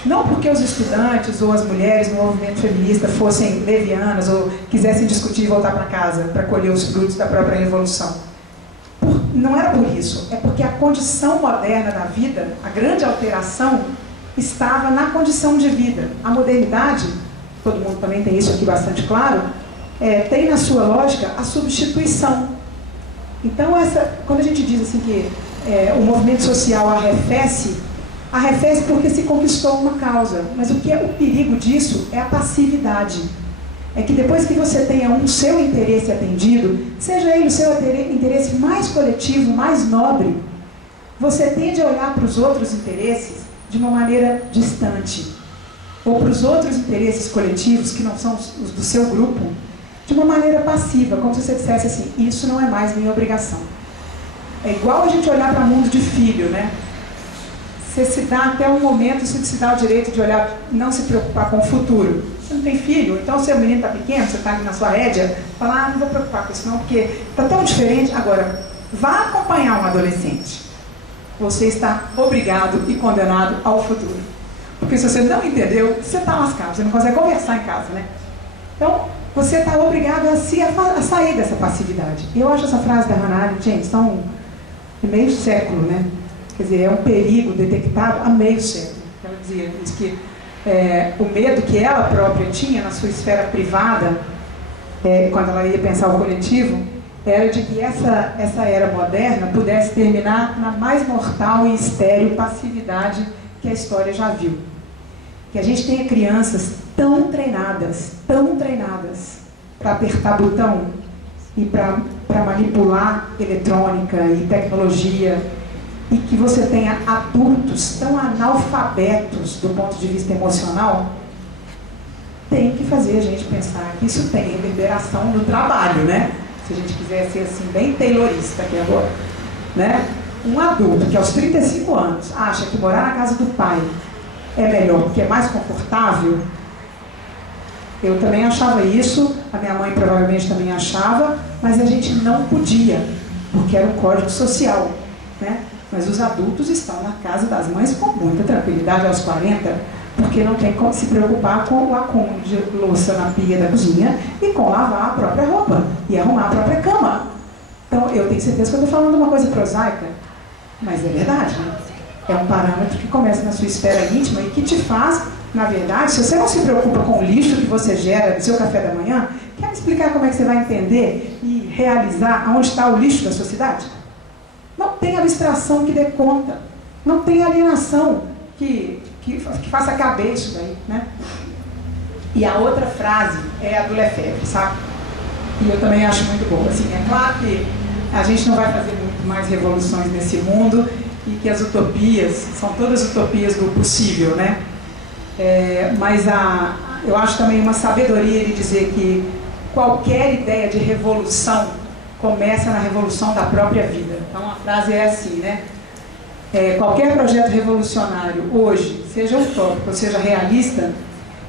Não porque os estudantes ou as mulheres no movimento feminista fossem levianas ou quisessem discutir e voltar para casa para colher os frutos da própria revolução. Não era por isso, é porque a condição moderna da vida, a grande alteração, estava na condição de vida. A modernidade, todo mundo também tem isso aqui bastante claro, tem na sua lógica a substituição. Então, quando a gente diz assim que o movimento social arrefece porque se conquistou uma causa. Mas o perigo disso é a passividade. É que depois que você tenha seu interesse atendido, seja ele o seu interesse mais coletivo, mais nobre, você tende a olhar para os outros interesses de uma maneira distante. Ou para os outros interesses coletivos, que não são os do seu grupo, de uma maneira passiva, como se você dissesse assim, isso não é mais minha obrigação. É igual a gente olhar para o mundo de filho, né? Você se dá até um momento, você se dá o direito de olhar, não se preocupar com o futuro. Você não tem filho, então se o menino está pequeno, você está ali na sua rédea, fala, não vou preocupar com isso não, porque está tão diferente. Agora, vá acompanhar um adolescente. Você está obrigado e condenado ao futuro. Porque se você não entendeu, você está lascado, você não consegue conversar em casa, né? Então, você está obrigado a sair dessa passividade. E eu acho essa frase da Hannah Arendt, gente, são meio século, né? Quer dizer, é um perigo detectado há meio século. Ela diz que o medo que ela própria tinha na sua esfera privada, quando ela ia pensar o coletivo, era de que essa era moderna pudesse terminar na mais mortal e estéril passividade que a história já viu. Que a gente tenha crianças tão treinadas para apertar botão e para manipular eletrônica e tecnologia, e que você tenha adultos tão analfabetos do ponto de vista emocional, tem que fazer a gente pensar que isso tem reverberação no trabalho, né? Se a gente quiser ser assim, bem taylorista aqui agora, né? Um adulto que aos 35 anos acha que morar na casa do pai é melhor porque é mais confortável. Eu também achava isso, a minha mãe provavelmente também achava, mas a gente não podia, porque era um código social, né? Mas os adultos estão na casa das mães com muita tranquilidade aos 40, porque não tem como se preocupar com o acúmulo de louça na pia da cozinha e com lavar a própria roupa e arrumar a própria cama. Então, eu tenho certeza que eu estou falando de uma coisa prosaica, mas é verdade, né? É um parâmetro que começa na sua esfera íntima e que te faz, na verdade, se você não se preocupa com o lixo que você gera no seu café da manhã, quer me explicar como é que você vai entender e realizar aonde está o lixo da sua cidade? Não tem abstração que dê conta, não tem alienação que faça caber isso daí, né? E a outra frase é a do Lefebvre, sabe? E eu também acho muito boa. Assim, é claro que a gente não vai fazer muito mais revoluções nesse mundo e que as utopias são todas utopias do possível, né? Mas eu acho também uma sabedoria ele dizer que qualquer ideia de revolução começa na revolução da própria vida. Então a frase é assim, né? Qualquer projeto revolucionário hoje, seja utópico ou seja realista,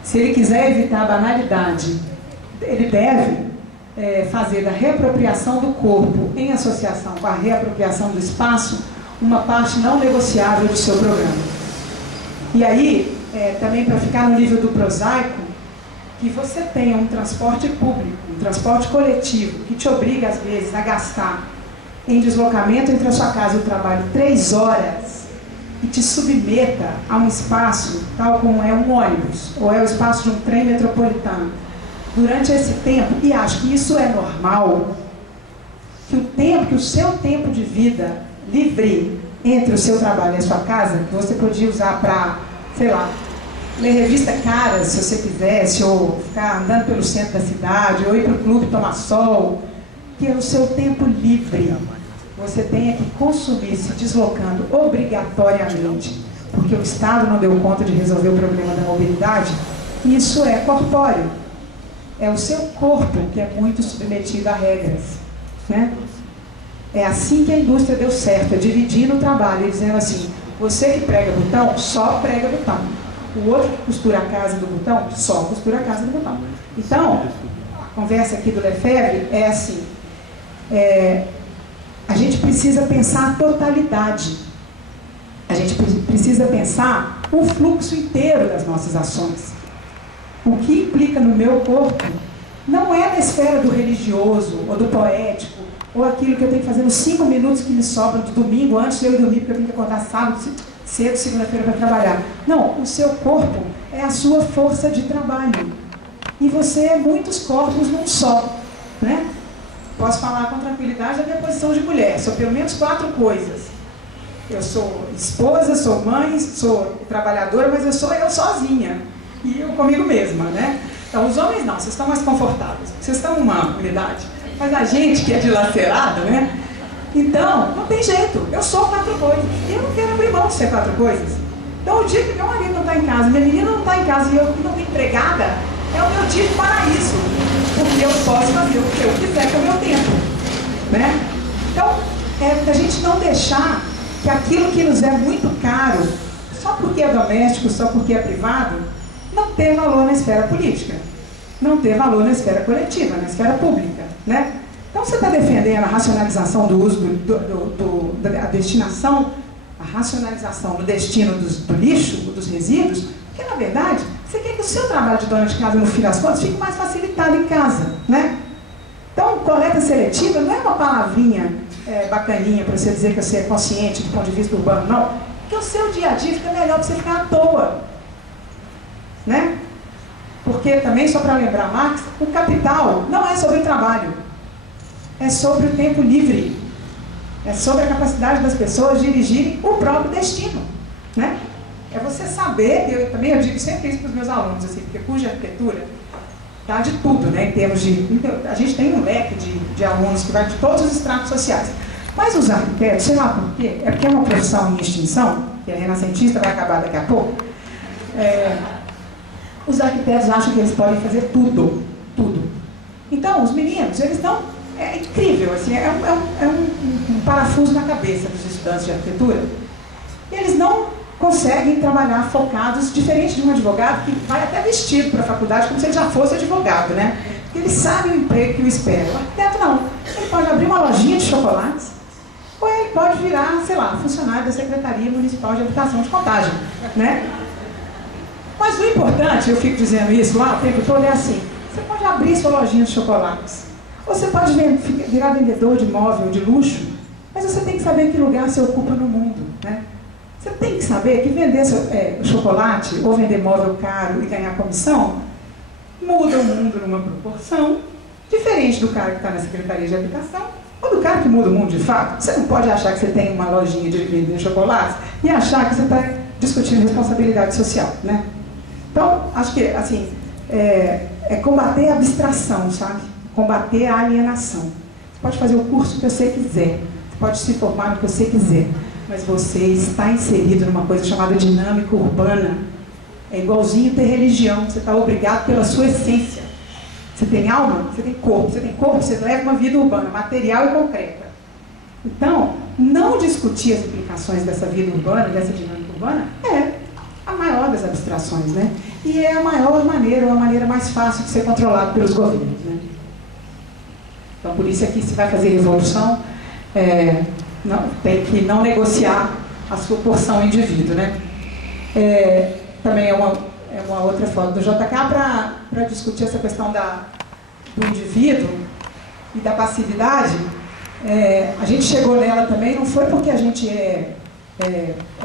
se ele quiser evitar a banalidade, ele deve fazer da reapropriação do corpo em associação com a reapropriação do espaço uma parte não negociável do seu programa. E aí, também para ficar no nível do prosaico, que você tenha um transporte público, um transporte coletivo, que te obriga às vezes a gastar em deslocamento entre a sua casa e o trabalho 3 horas e te submeta a um espaço tal como é um ônibus ou é o espaço de um trem metropolitano durante esse tempo, e acho que isso é normal, que o seu tempo de vida livre entre o seu trabalho e a sua casa, que você podia usar para, sei lá, ler revista Caras, se você quisesse, ou ficar andando pelo centro da cidade, ou ir para o clube tomar sol, que o seu tempo livre você tenha que consumir se deslocando obrigatoriamente, porque o Estado não deu conta de resolver o problema da mobilidade. Isso é corpóreo. É o seu corpo que é muito submetido a regras, né? É assim que a indústria deu certo, dividindo o trabalho e dizendo assim, Você que prega botão, só prega botão. O outro que costura a casa do botão, só costura a casa do botão. Então, a conversa aqui do Lefebvre é assim, a gente precisa pensar a totalidade. A gente precisa pensar o fluxo inteiro das nossas ações. O que implica no meu corpo não é na esfera do religioso ou do poético, ou aquilo que eu tenho que fazer nos 5 minutos que me sobram de domingo, antes de eu ir dormir, porque eu tenho que acordar sábado, cedo, segunda-feira para trabalhar. Não, o seu corpo é a sua força de trabalho. E você é muitos corpos num só, né? Posso falar com tranquilidade da minha posição de mulher. Sou pelo menos 4 coisas. Eu sou esposa, sou mãe, sou trabalhadora, mas eu sou eu sozinha. E eu comigo mesma, né? Então, os homens não, vocês estão mais confortáveis. Vocês estão numa unidade. Mas a gente que é dilacerada, né? Então, não tem jeito. Eu sou 4 coisas. E eu não quero abrir mão de ser 4 coisas. Então, o dia que meu marido não está em casa, minha menina não está em casa e eu não estou empregada, é o meu dia de paraíso. Porque eu posso fazer o que eu quiser com o meu tempo, né? Então, a gente não deixar que aquilo que nos é muito caro, só porque é doméstico, só porque é privado, não ter valor na esfera política, não ter valor na esfera coletiva, na esfera pública, né? Então, você está defendendo a racionalização do uso da destinação, a racionalização do destino do lixo, dos resíduos, porque, na verdade, você quer que o seu trabalho de dona de casa, no fim das contas, fique mais facilitado em casa, né? Então, coleta seletiva não é uma palavrinha bacaninha para você dizer que você é consciente do ponto de vista urbano, não. Porque o seu dia a dia fica melhor para você ficar à toa, né? Porque também, só para lembrar Marx, o capital não é sobre o trabalho, é sobre o tempo livre, é sobre a capacidade das pessoas dirigirem o próprio destino, né? É você saber, eu digo sempre isso para os meus alunos, assim, porque curso de arquitetura dá de tudo, né, em termos de... A gente tem um leque de alunos que vai de todos os estratos sociais. Mas os arquitetos, sei lá por quê, é porque é uma profissão em extinção, que é renascentista, vai acabar daqui a pouco. Os arquitetos acham que eles podem fazer tudo, tudo. Então, os meninos, eles estão... É incrível, assim, é um parafuso na cabeça dos estudantes de arquitetura. Eles não conseguem trabalhar focados, diferente de um advogado que vai até vestido para a faculdade como se ele já fosse advogado, né? Porque ele sabe o emprego que o espera. O arquiteto não. Ele pode abrir uma lojinha de chocolates, ou ele pode virar, sei lá, funcionário da Secretaria Municipal de Habitação de Contagem, né? Mas o importante, eu fico dizendo isso lá o tempo todo, é assim: você pode abrir sua lojinha de chocolates, ou você pode virar vendedor de imóvel de luxo, mas você tem que saber que lugar você ocupa no mundo, né? Você tem que saber que vender chocolate ou vender móvel caro e ganhar comissão muda o mundo numa proporção diferente do cara que está na Secretaria de Habitação ou do cara que muda o mundo de fato. Você não pode achar que você tem uma lojinha de vender chocolate e achar que você está discutindo responsabilidade social, né? Então, acho que, assim, é combater a abstração, sabe? Combater a alienação. Você pode fazer o curso que você quiser, você pode se formar no que você quiser, mas você está inserido numa coisa chamada dinâmica urbana. É igualzinho ter religião, você está obrigado pela sua essência. Você tem alma, você tem corpo, você leva uma vida urbana, material e concreta. Então, não discutir as implicações dessa vida urbana, dessa dinâmica urbana, é a maior das abstrações, né? E é a maior maneira, ou a maneira mais fácil de ser controlado pelos governos, né? Então, por isso aqui, se vai fazer revolução, tem que não negociar a sua porção indivíduo, né? Também é uma outra foto do JK para discutir essa questão do indivíduo e da passividade. A gente chegou nela também, não foi porque a gente é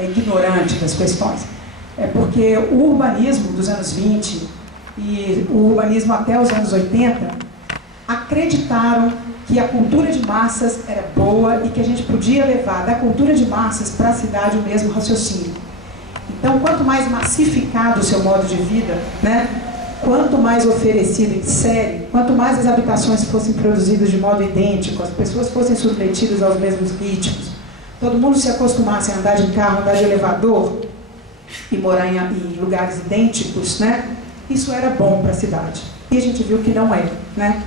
ignorante das questões, é porque o urbanismo dos anos 20 e o urbanismo até os anos 80 acreditaram que a cultura de massas era boa e que a gente podia levar da cultura de massas para a cidade o mesmo raciocínio. Então, quanto mais massificado o seu modo de vida, né? Quanto mais oferecido em série, quanto mais as habitações fossem produzidas de modo idêntico, as pessoas fossem submetidas aos mesmos ritmos, todo mundo se acostumasse a andar de carro, andar de elevador e morar em lugares idênticos, né? Isso era bom para a cidade. E a gente viu que não é, né?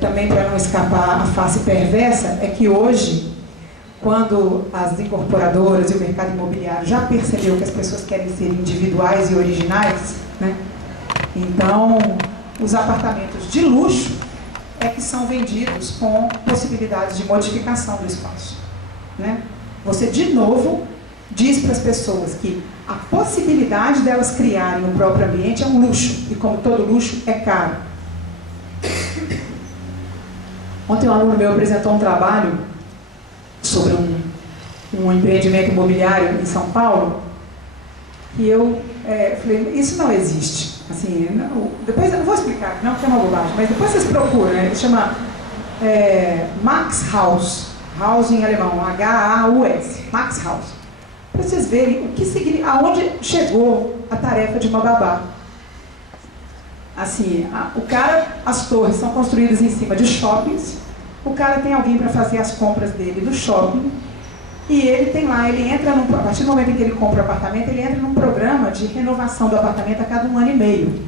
Também, para não escapar a face perversa, é que hoje quando as incorporadoras e o mercado imobiliário já percebeu que as pessoas querem ser individuais e originais, né? Então, os apartamentos de luxo é que são vendidos com possibilidades de modificação do espaço, né? Você, de novo, diz para as pessoas que a possibilidade delas criarem o próprio ambiente é um luxo, e como todo luxo, é caro. Ontem um aluno meu apresentou um trabalho sobre um empreendimento imobiliário em São Paulo, e eu falei, isso não existe. Assim, não, depois eu não vou explicar, não, porque é uma bobagem, mas depois vocês procuram, né? Ele chama Max Haus, Haus em alemão, H-A-U-S, Max Haus. Para vocês verem o que significa, aonde chegou a tarefa de uma babá. Assim, as torres são construídas em cima de shoppings, o cara tem alguém para fazer as compras dele do shopping, e ele tem lá, ele entra a partir do momento em que ele compra o apartamento, ele entra num programa de renovação do apartamento a cada 1 ano e meio.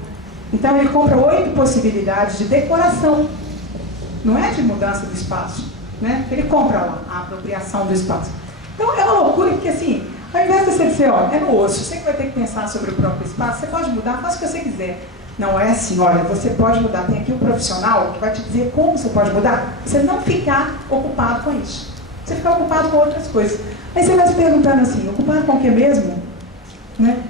Então ele compra 8 possibilidades de decoração, não é de mudança do espaço, né? Ele compra lá a apropriação do espaço. Então é uma loucura, porque assim, ao invés de você dizer, ó, é no osso, você que vai ter que pensar sobre o próprio espaço, você pode mudar, faça o que você quiser. Não é assim, olha, você pode mudar, tem aqui um profissional que vai te dizer como você pode mudar. Você não ficar ocupado com isso. Você ficar ocupado com outras coisas. Aí você vai se perguntando assim, ocupado com o que mesmo? Né?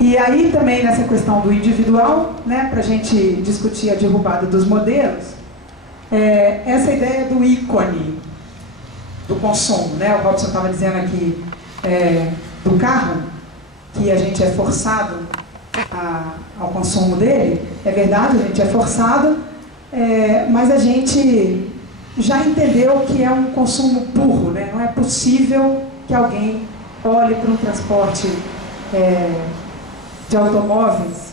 E aí também nessa questão do individual, né, para a gente discutir a derrubada dos modelos, essa ideia do ícone, do consumo, né? O Robson estava dizendo aqui do carro, que a gente é forçado ao consumo dele. É verdade, a gente é forçado, mas a gente já entendeu que é um consumo burro, né? Não é possível que alguém olhe para um transporte de automóveis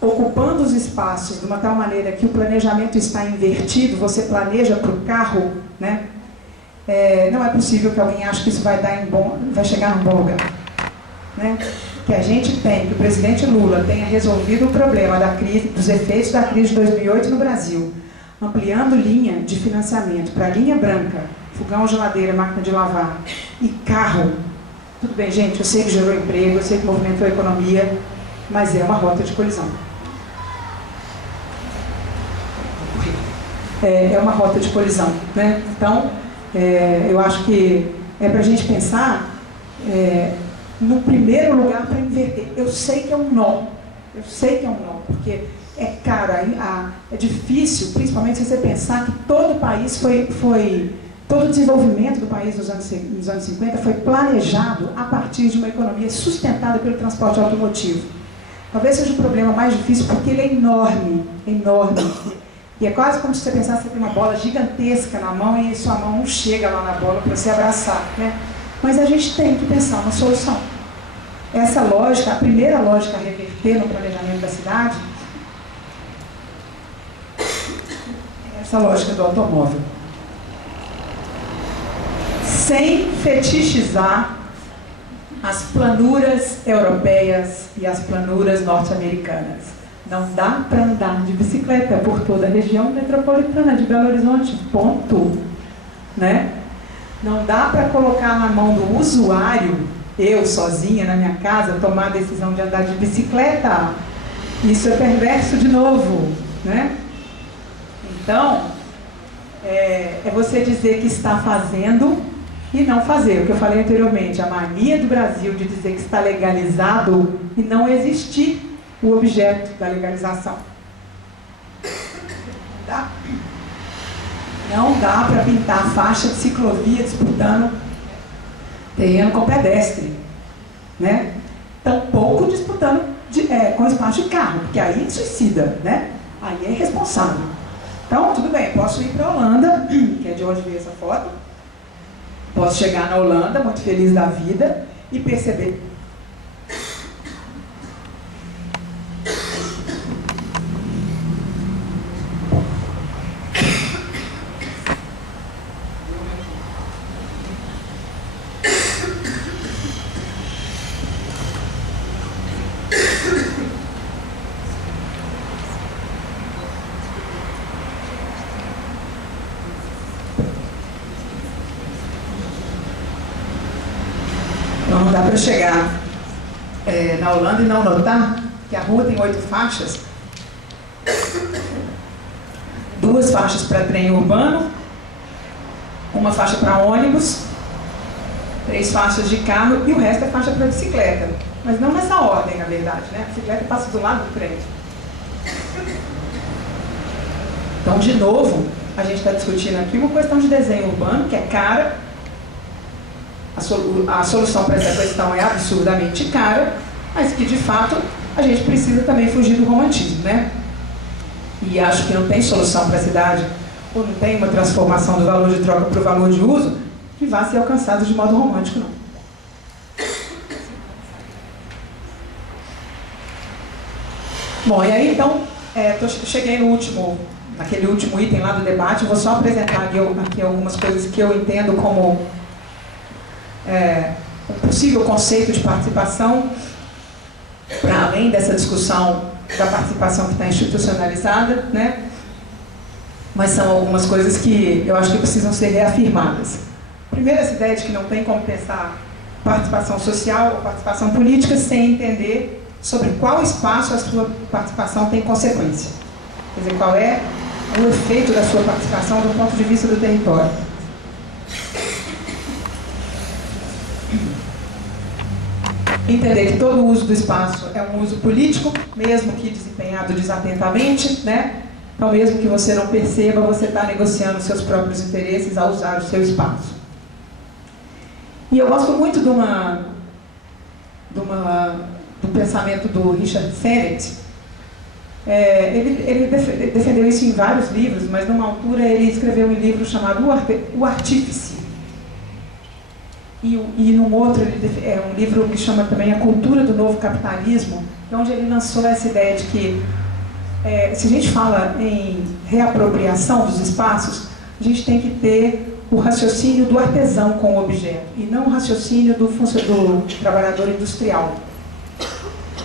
ocupando os espaços de uma tal maneira que o planejamento está invertido, você planeja para o carro, né? Não é possível que alguém ache que isso vai chegar num bom lugar, né? Que a gente tem, que o presidente Lula tenha resolvido o problema da crise, dos efeitos da crise de 2008 no Brasil, ampliando linha de financiamento para linha branca, fogão, geladeira, máquina de lavar e carro. Tudo bem, gente, eu sei que gerou emprego, eu sei que movimentou a economia, mas é uma rota de colisão. É uma rota de colisão, né? Então, eu acho que é para a gente pensar no primeiro lugar para inverter. Eu sei que é um nó, porque é caro, é difícil, principalmente se você pensar que todo o país todo o desenvolvimento do país nos anos 50 foi planejado a partir de uma economia sustentada pelo transporte automotivo. Talvez seja o problema mais difícil porque ele é enorme, enorme. E é quase como se você pensasse que você tem uma bola gigantesca na mão e sua mão não chega lá na bola para você abraçar, né? Mas a gente tem que pensar uma solução. Essa lógica, a primeira lógica a reverter no planejamento da cidade, é essa lógica do automóvel. Sem fetichizar as planuras europeias e as planuras norte-americanas. Não dá para andar de bicicleta por toda a região metropolitana de Belo Horizonte, ponto. Né? Não dá para colocar na mão do usuário, eu sozinha na minha casa, tomar a decisão de andar de bicicleta. Isso é perverso de novo. Né? Então, é você dizer que está fazendo e não fazer. O que eu falei anteriormente, a mania do Brasil de dizer que está legalizado e não existir o objeto da legalização. Não dá para pintar faixa de ciclovia disputando terreno com pedestre, né? Tampouco disputando com espaço de carro, porque aí é suicida, né? Aí é irresponsável. Então, tudo bem, posso ir para a Holanda, que é de onde veio essa foto, posso chegar na Holanda, muito feliz da vida, e perceber Então não dá para chegar na Holanda e não notar que a rua tem 8 faixas, 2 faixas para trem urbano, 1 faixa para ônibus, 3 faixas de carro e o resto é faixa para bicicleta. Mas não nessa ordem, na verdade, né? A bicicleta passa do lado do trem. Então, de novo, a gente está discutindo aqui uma questão de desenho urbano que é cara. A solução para essa questão é absurdamente cara, mas que, de fato, a gente precisa também fugir do romantismo, né? E acho que não tem solução para a cidade, ou não tem uma transformação do valor de troca para o valor de uso, que vá ser alcançado de modo romântico, não. Bom, e aí, então, cheguei naquele último item lá do debate. Eu vou só apresentar aqui algumas coisas que eu entendo como um possível conceito de participação, para além dessa discussão da participação que está institucionalizada, né? Mas são algumas coisas que eu acho que precisam ser reafirmadas. Primeiro, essa ideia de que não tem como pensar participação social ou participação política sem entender sobre qual espaço a sua participação tem consequência. Quer dizer, qual é o efeito da sua participação do ponto de vista do território. Entender que todo o uso do espaço é um uso político, mesmo que desempenhado desatentamente, né? Então, mesmo que você não perceba, você está negociando seus próprios interesses ao usar o seu espaço. E eu gosto muito do pensamento do Richard Sennett. Ele defendeu isso em vários livros, mas numa altura ele escreveu um livro chamado O Artífice. E num outro, um livro que chama também A Cultura do Novo Capitalismo, onde ele lançou essa ideia de que, se a gente fala em reapropriação dos espaços, a gente tem que ter o raciocínio do artesão com o objeto, e não o raciocínio do trabalhador industrial.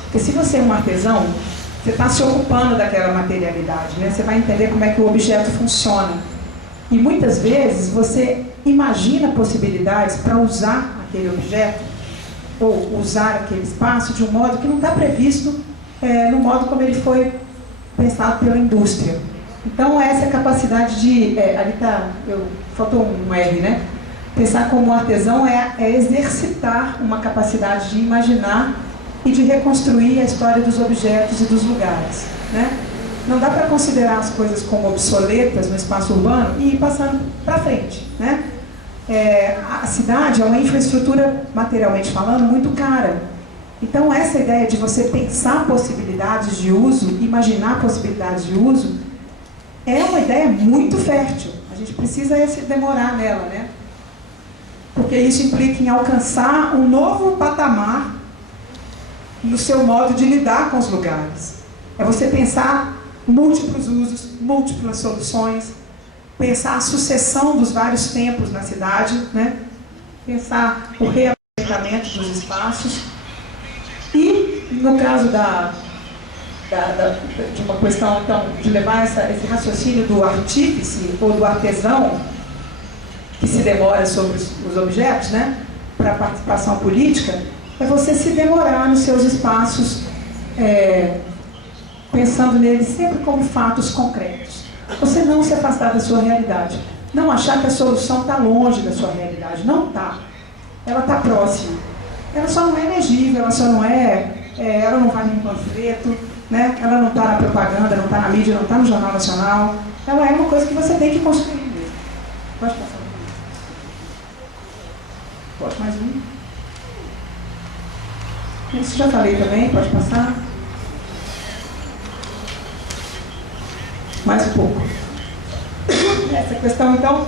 Porque se você é um artesão, você está se ocupando daquela materialidade, né? Você vai entender como é que o objeto funciona. E muitas vezes você imagina possibilidades para usar aquele objeto ou usar aquele espaço de um modo que não está previsto no modo como ele foi pensado pela indústria. Então, essa capacidade de... ali está... faltou um R, né? Pensar como artesão é exercitar uma capacidade de imaginar e de reconstruir a história dos objetos e dos lugares, né? Não dá para considerar as coisas como obsoletas no espaço urbano e ir passando para frente, né? A cidade é uma infraestrutura, materialmente falando, muito cara. Então, essa ideia de você pensar possibilidades de uso, imaginar possibilidades de uso, é uma ideia muito fértil. A gente precisa se demorar nela, né? Porque isso implica em alcançar um novo patamar no seu modo de lidar com os lugares. É você pensar múltiplos usos, múltiplas soluções, pensar a sucessão dos vários tempos na cidade, né? Pensar o reaproveitamento dos espaços. E, no caso de uma questão, então, de levar esse raciocínio do artífice ou do artesão, que se demora sobre os objetos, né, para a participação política, é você se demorar nos seus espaços, pensando neles sempre como fatos concretos. Você não se afastar da sua realidade. Não achar que a solução está longe da sua realidade. Não está. Ela está próxima. Ela só não é elegível, ela só não ela não vai num panfleto, né? Ela não está na propaganda, não está na mídia, não está no Jornal Nacional. Ela é uma coisa que você tem que construir mesmo. Pode passar. Pode mais um. Isso já falei também, pode passar. Mais um pouco. Essa questão, então,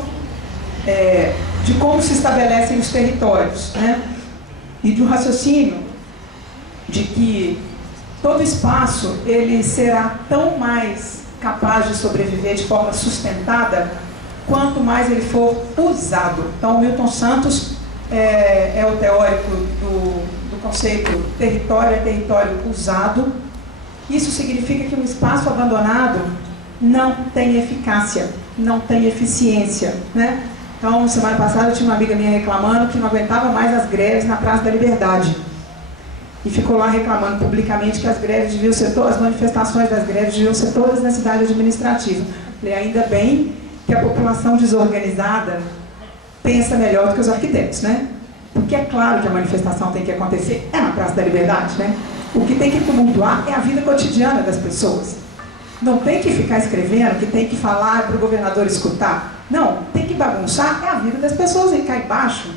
de como se estabelecem os territórios, né? E de um raciocínio de que todo espaço ele será tão mais capaz de sobreviver de forma sustentada quanto mais ele for usado. Então, o Milton Santos é o teórico do conceito território é território usado. Isso significa que um espaço abandonado não tem eficácia, não tem eficiência, né? Então, semana passada eu tinha uma amiga minha reclamando que não aguentava mais as greves na Praça da Liberdade. E ficou lá reclamando publicamente que as greves deviam ser todas, as manifestações das greves deviam ser todas na cidade administrativa. Falei, ainda bem que a população desorganizada pensa melhor do que os arquitetos, né? Porque é claro que a manifestação tem que acontecer, é na Praça da Liberdade, né? O que tem que tumultuar é a vida cotidiana das pessoas. Não tem que ficar escrevendo, que tem que falar para o governador escutar. Não, tem que bagunçar é a vida das pessoas aí cá embaixo.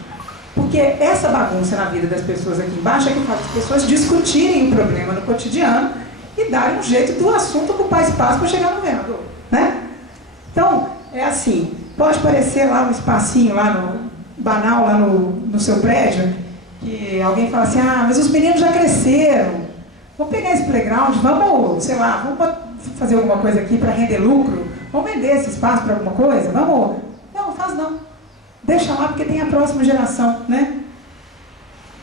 Porque essa bagunça na vida das pessoas aqui embaixo é que faz as pessoas discutirem o problema no cotidiano e darem um jeito do assunto ocupar espaço para chegar no governador, né? Então, é assim, pode parecer lá um espacinho lá no banal, lá no seu prédio, que alguém fala assim, ah, mas os meninos já cresceram, vamos pegar esse playground, vamos, sei lá, vamos fazer alguma coisa aqui para render lucro, vamos vender esse espaço para alguma coisa, vamos... Não faz não. Deixa lá porque tem a próxima geração, né?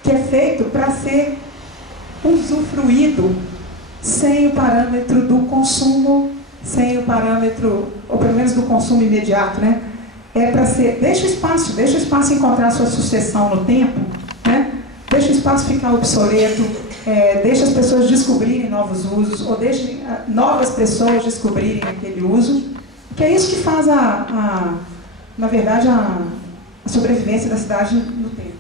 Que é feito para ser usufruído sem o parâmetro do consumo, sem o parâmetro, ou pelo menos do consumo imediato, né? É para ser, deixa o espaço encontrar sua sucessão no tempo, né? Deixa o espaço ficar obsoleto, deixa as pessoas descobrirem novos usos, ou deixa novas pessoas descobrirem aquele uso, que é isso que faz na verdade, a sobrevivência da cidade no tempo.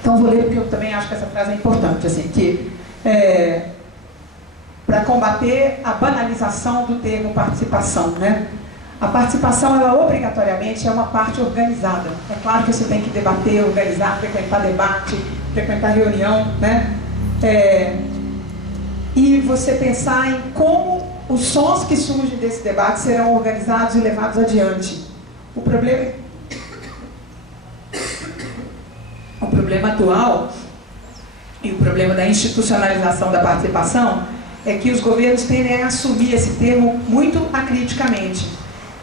Então vou ler porque eu também acho que essa frase é importante, assim, que para combater a banalização do termo participação, né? A participação, ela obrigatoriamente é uma parte organizada. É claro que você tem que debater, organizar, frequentar debate, frequentar reunião, né? E você pensar em como os sons que surgem desse debate serão organizados e levados adiante. O problema atual e o problema da institucionalização da participação é que os governos tendem a assumir esse termo muito acriticamente.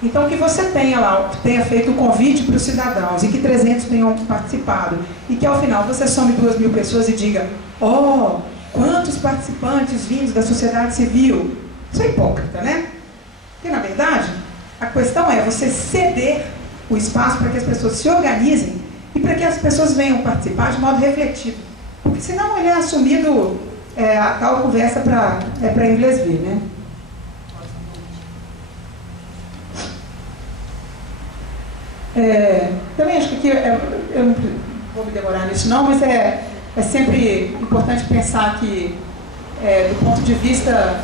Então, que você tenha feito o convite para os cidadãos e que 300 tenham participado e que, ao final, você some 2.000 pessoas e diga, oh, quantos participantes vindos da sociedade civil? Isso é hipócrita, né? Porque, na verdade, a questão é você ceder o espaço para que as pessoas se organizem e para que as pessoas venham participar de modo refletido. Porque, senão, ele é assumido a tal conversa para inglês ver, né? Também acho que aqui, eu não vou me demorar nisso não, mas é sempre importante pensar que, do ponto de vista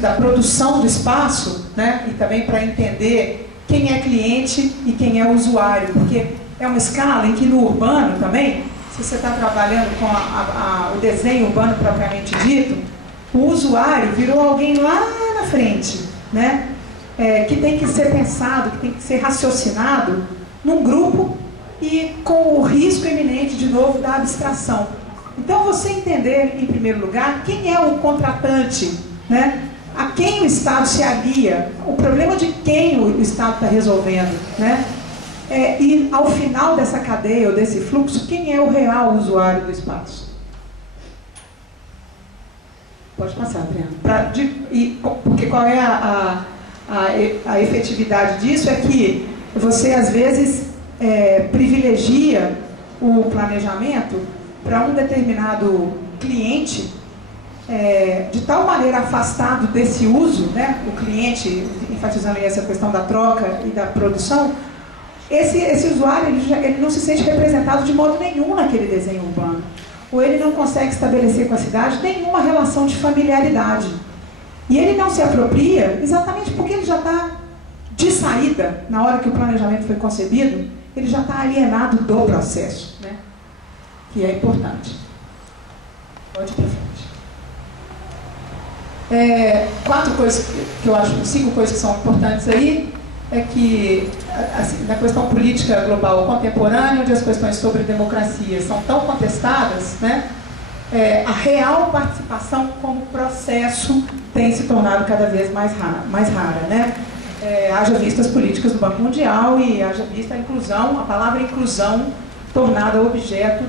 da produção do espaço, né, e também para entender quem é cliente e quem é usuário, porque é uma escala em que no urbano também, se você está trabalhando com o desenho urbano propriamente dito, o usuário virou alguém lá na frente, né? Que tem que ser pensado, que tem que ser raciocinado num grupo e com o risco iminente, de novo, da abstração. Então, você entender, em primeiro lugar, quem é o contratante, né? A quem o Estado se alia, o problema de quem o Estado está resolvendo, né? E, ao final dessa cadeia, ou desse fluxo, quem é o real usuário do espaço? Pode passar, Adriana. Porque qual é a efetividade disso é que você, às vezes, privilegia o planejamento para um determinado cliente de tal maneira afastado desse uso, né? O cliente, enfatizando aí essa questão da troca e da produção, esse usuário ele não se sente representado de modo nenhum naquele desenho urbano. Ou ele não consegue estabelecer com a cidade nenhuma relação de familiaridade. E ele não se apropria exatamente porque ele já está de saída, na hora que o planejamento foi concebido, ele já está alienado do processo, né? Que é importante. Pode ir para frente. 4 coisas que eu acho, 5 coisas que são importantes aí, é que assim, na questão política global contemporânea, onde as questões sobre democracia são tão contestadas, né? A real participação como processo tem se tornado cada vez mais rara, né? Haja vista as políticas do Banco Mundial e haja vista a inclusão, a palavra inclusão tornada objeto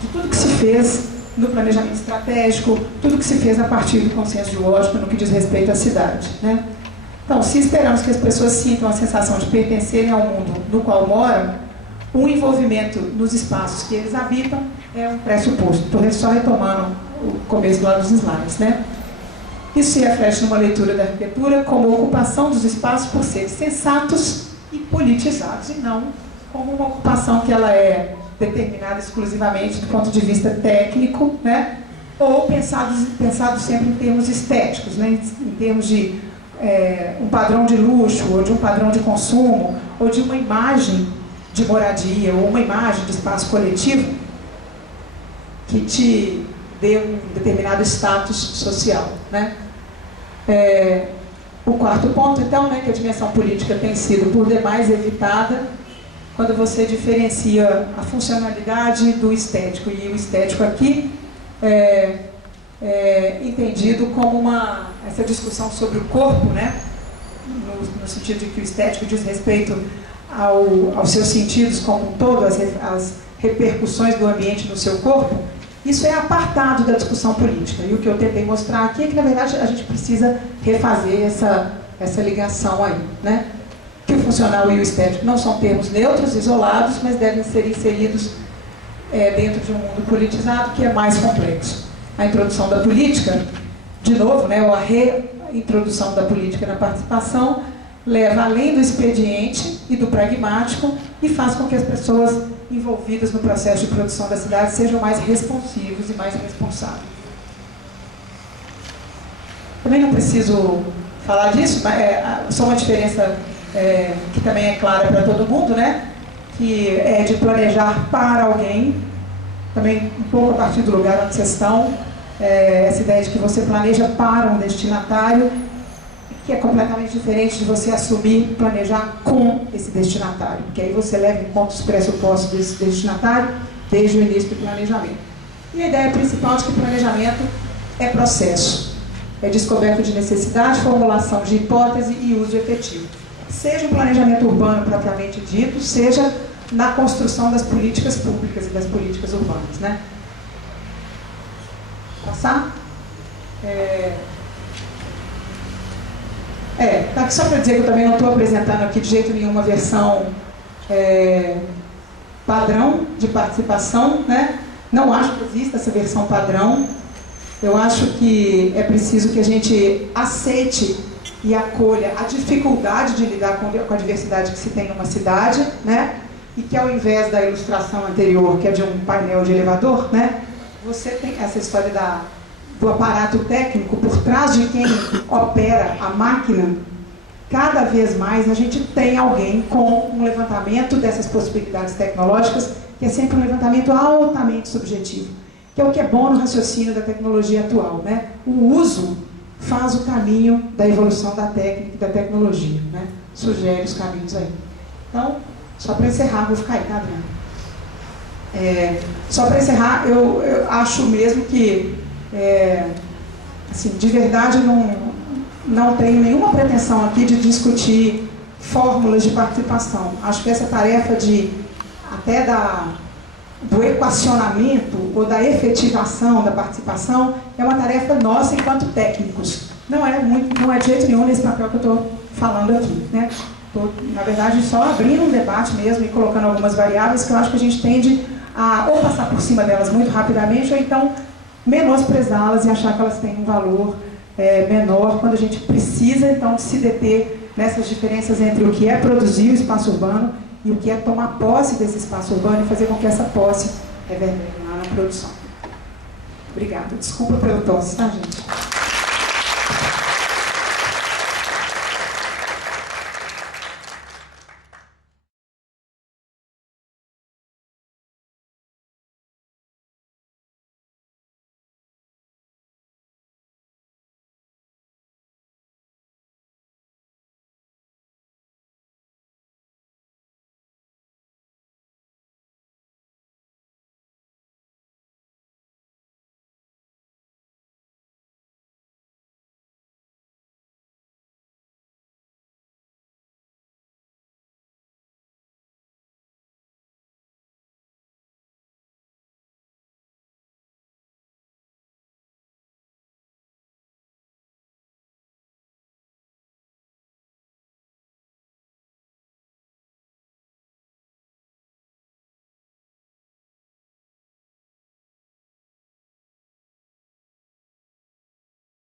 de tudo que se fez no planejamento estratégico, tudo que se fez a partir do consenso de Washington no que diz respeito à cidade, né? Então, se esperamos que as pessoas sintam a sensação de pertencerem ao mundo no qual moram, o envolvimento nos espaços que eles habitam é um pressuposto. Estou só retomando o começo lá dos slides, né? Isso se reflete numa leitura da arquitetura como ocupação dos espaços por seres sensatos e politizados, e não como uma ocupação que ela é determinada exclusivamente do ponto de vista técnico, né? Ou pensado sempre em termos estéticos, né? Em termos de um padrão de luxo, ou de um padrão de consumo, ou de uma imagem de moradia, ou uma imagem de espaço coletivo que te dê um determinado status social, né? O quarto ponto, então, né, que a dimensão política tem sido por demais evitada quando você diferencia a funcionalidade do estético, e o estético aqui entendido como essa discussão sobre o corpo, né, no sentido de que o estético diz respeito aos seus sentidos como um todo, as repercussões do ambiente no seu corpo. Isso é apartado da discussão política. E o que eu tentei mostrar aqui é que, na verdade, a gente precisa refazer essa ligação aí, né? Que o funcional e o estético não são termos neutros, isolados, mas devem ser inseridos dentro de um mundo politizado que é mais complexo. A introdução da política, de novo, né, ou a reintrodução da política na participação, leva além do expediente e do pragmático e faz com que as pessoas envolvidas no processo de produção da cidade sejam mais responsivos e mais responsáveis. Também não preciso falar disso, mas só uma diferença que também é clara para todo mundo, né? Que é de planejar para alguém, também um pouco a partir do lugar onde vocês estão, essa ideia de que você planeja para um destinatário, que é completamente diferente de você assumir, planejar com esse destinatário, porque aí você leva em conta os pressupostos desse destinatário desde o início do planejamento. E a ideia principal de que planejamento é processo, é descoberta de necessidade, formulação de hipótese e uso efetivo. Seja o planejamento urbano propriamente dito, seja na construção das políticas públicas e das políticas urbanas, né? Passar? Tá aqui só para dizer que eu também não estou apresentando aqui de jeito nenhum uma versão padrão de participação, né? Não acho que exista essa versão padrão. Eu acho que é preciso que a gente aceite e acolha a dificuldade de lidar com a diversidade que se tem numa cidade, né? E que ao invés da ilustração anterior, que é de um painel de elevador, né? Você tem essa história do aparato técnico por trás de quem opera a máquina. Cada vez mais a gente tem alguém com um levantamento dessas possibilidades tecnológicas, que é sempre um levantamento altamente subjetivo, que é o que é bom no raciocínio da tecnologia atual, né? O uso faz o caminho da evolução da técnica e da tecnologia, né? Sugere os caminhos aí. Então, só para encerrar, vou ficar aí, tá, Adriana? Só para encerrar, eu acho mesmo que assim, de verdade não tenho nenhuma pretensão aqui de discutir fórmulas de participação. Acho que essa tarefa do equacionamento ou da efetivação da participação é uma tarefa nossa enquanto técnicos. Não é de jeito nenhum nesse papel que eu estou falando aqui, né? Estou, na verdade, só abrindo um debate mesmo e colocando algumas variáveis que eu acho que a gente tende a ou passar por cima delas muito rapidamente ou então menosprezá-las e achar que elas têm um valor menor, quando a gente precisa, então, de se deter nessas diferenças entre o que é produzir o espaço urbano e o que é tomar posse desse espaço urbano e fazer com que essa posse reverbere lá na produção. Obrigada. Desculpa pelo tosse, tá, gente?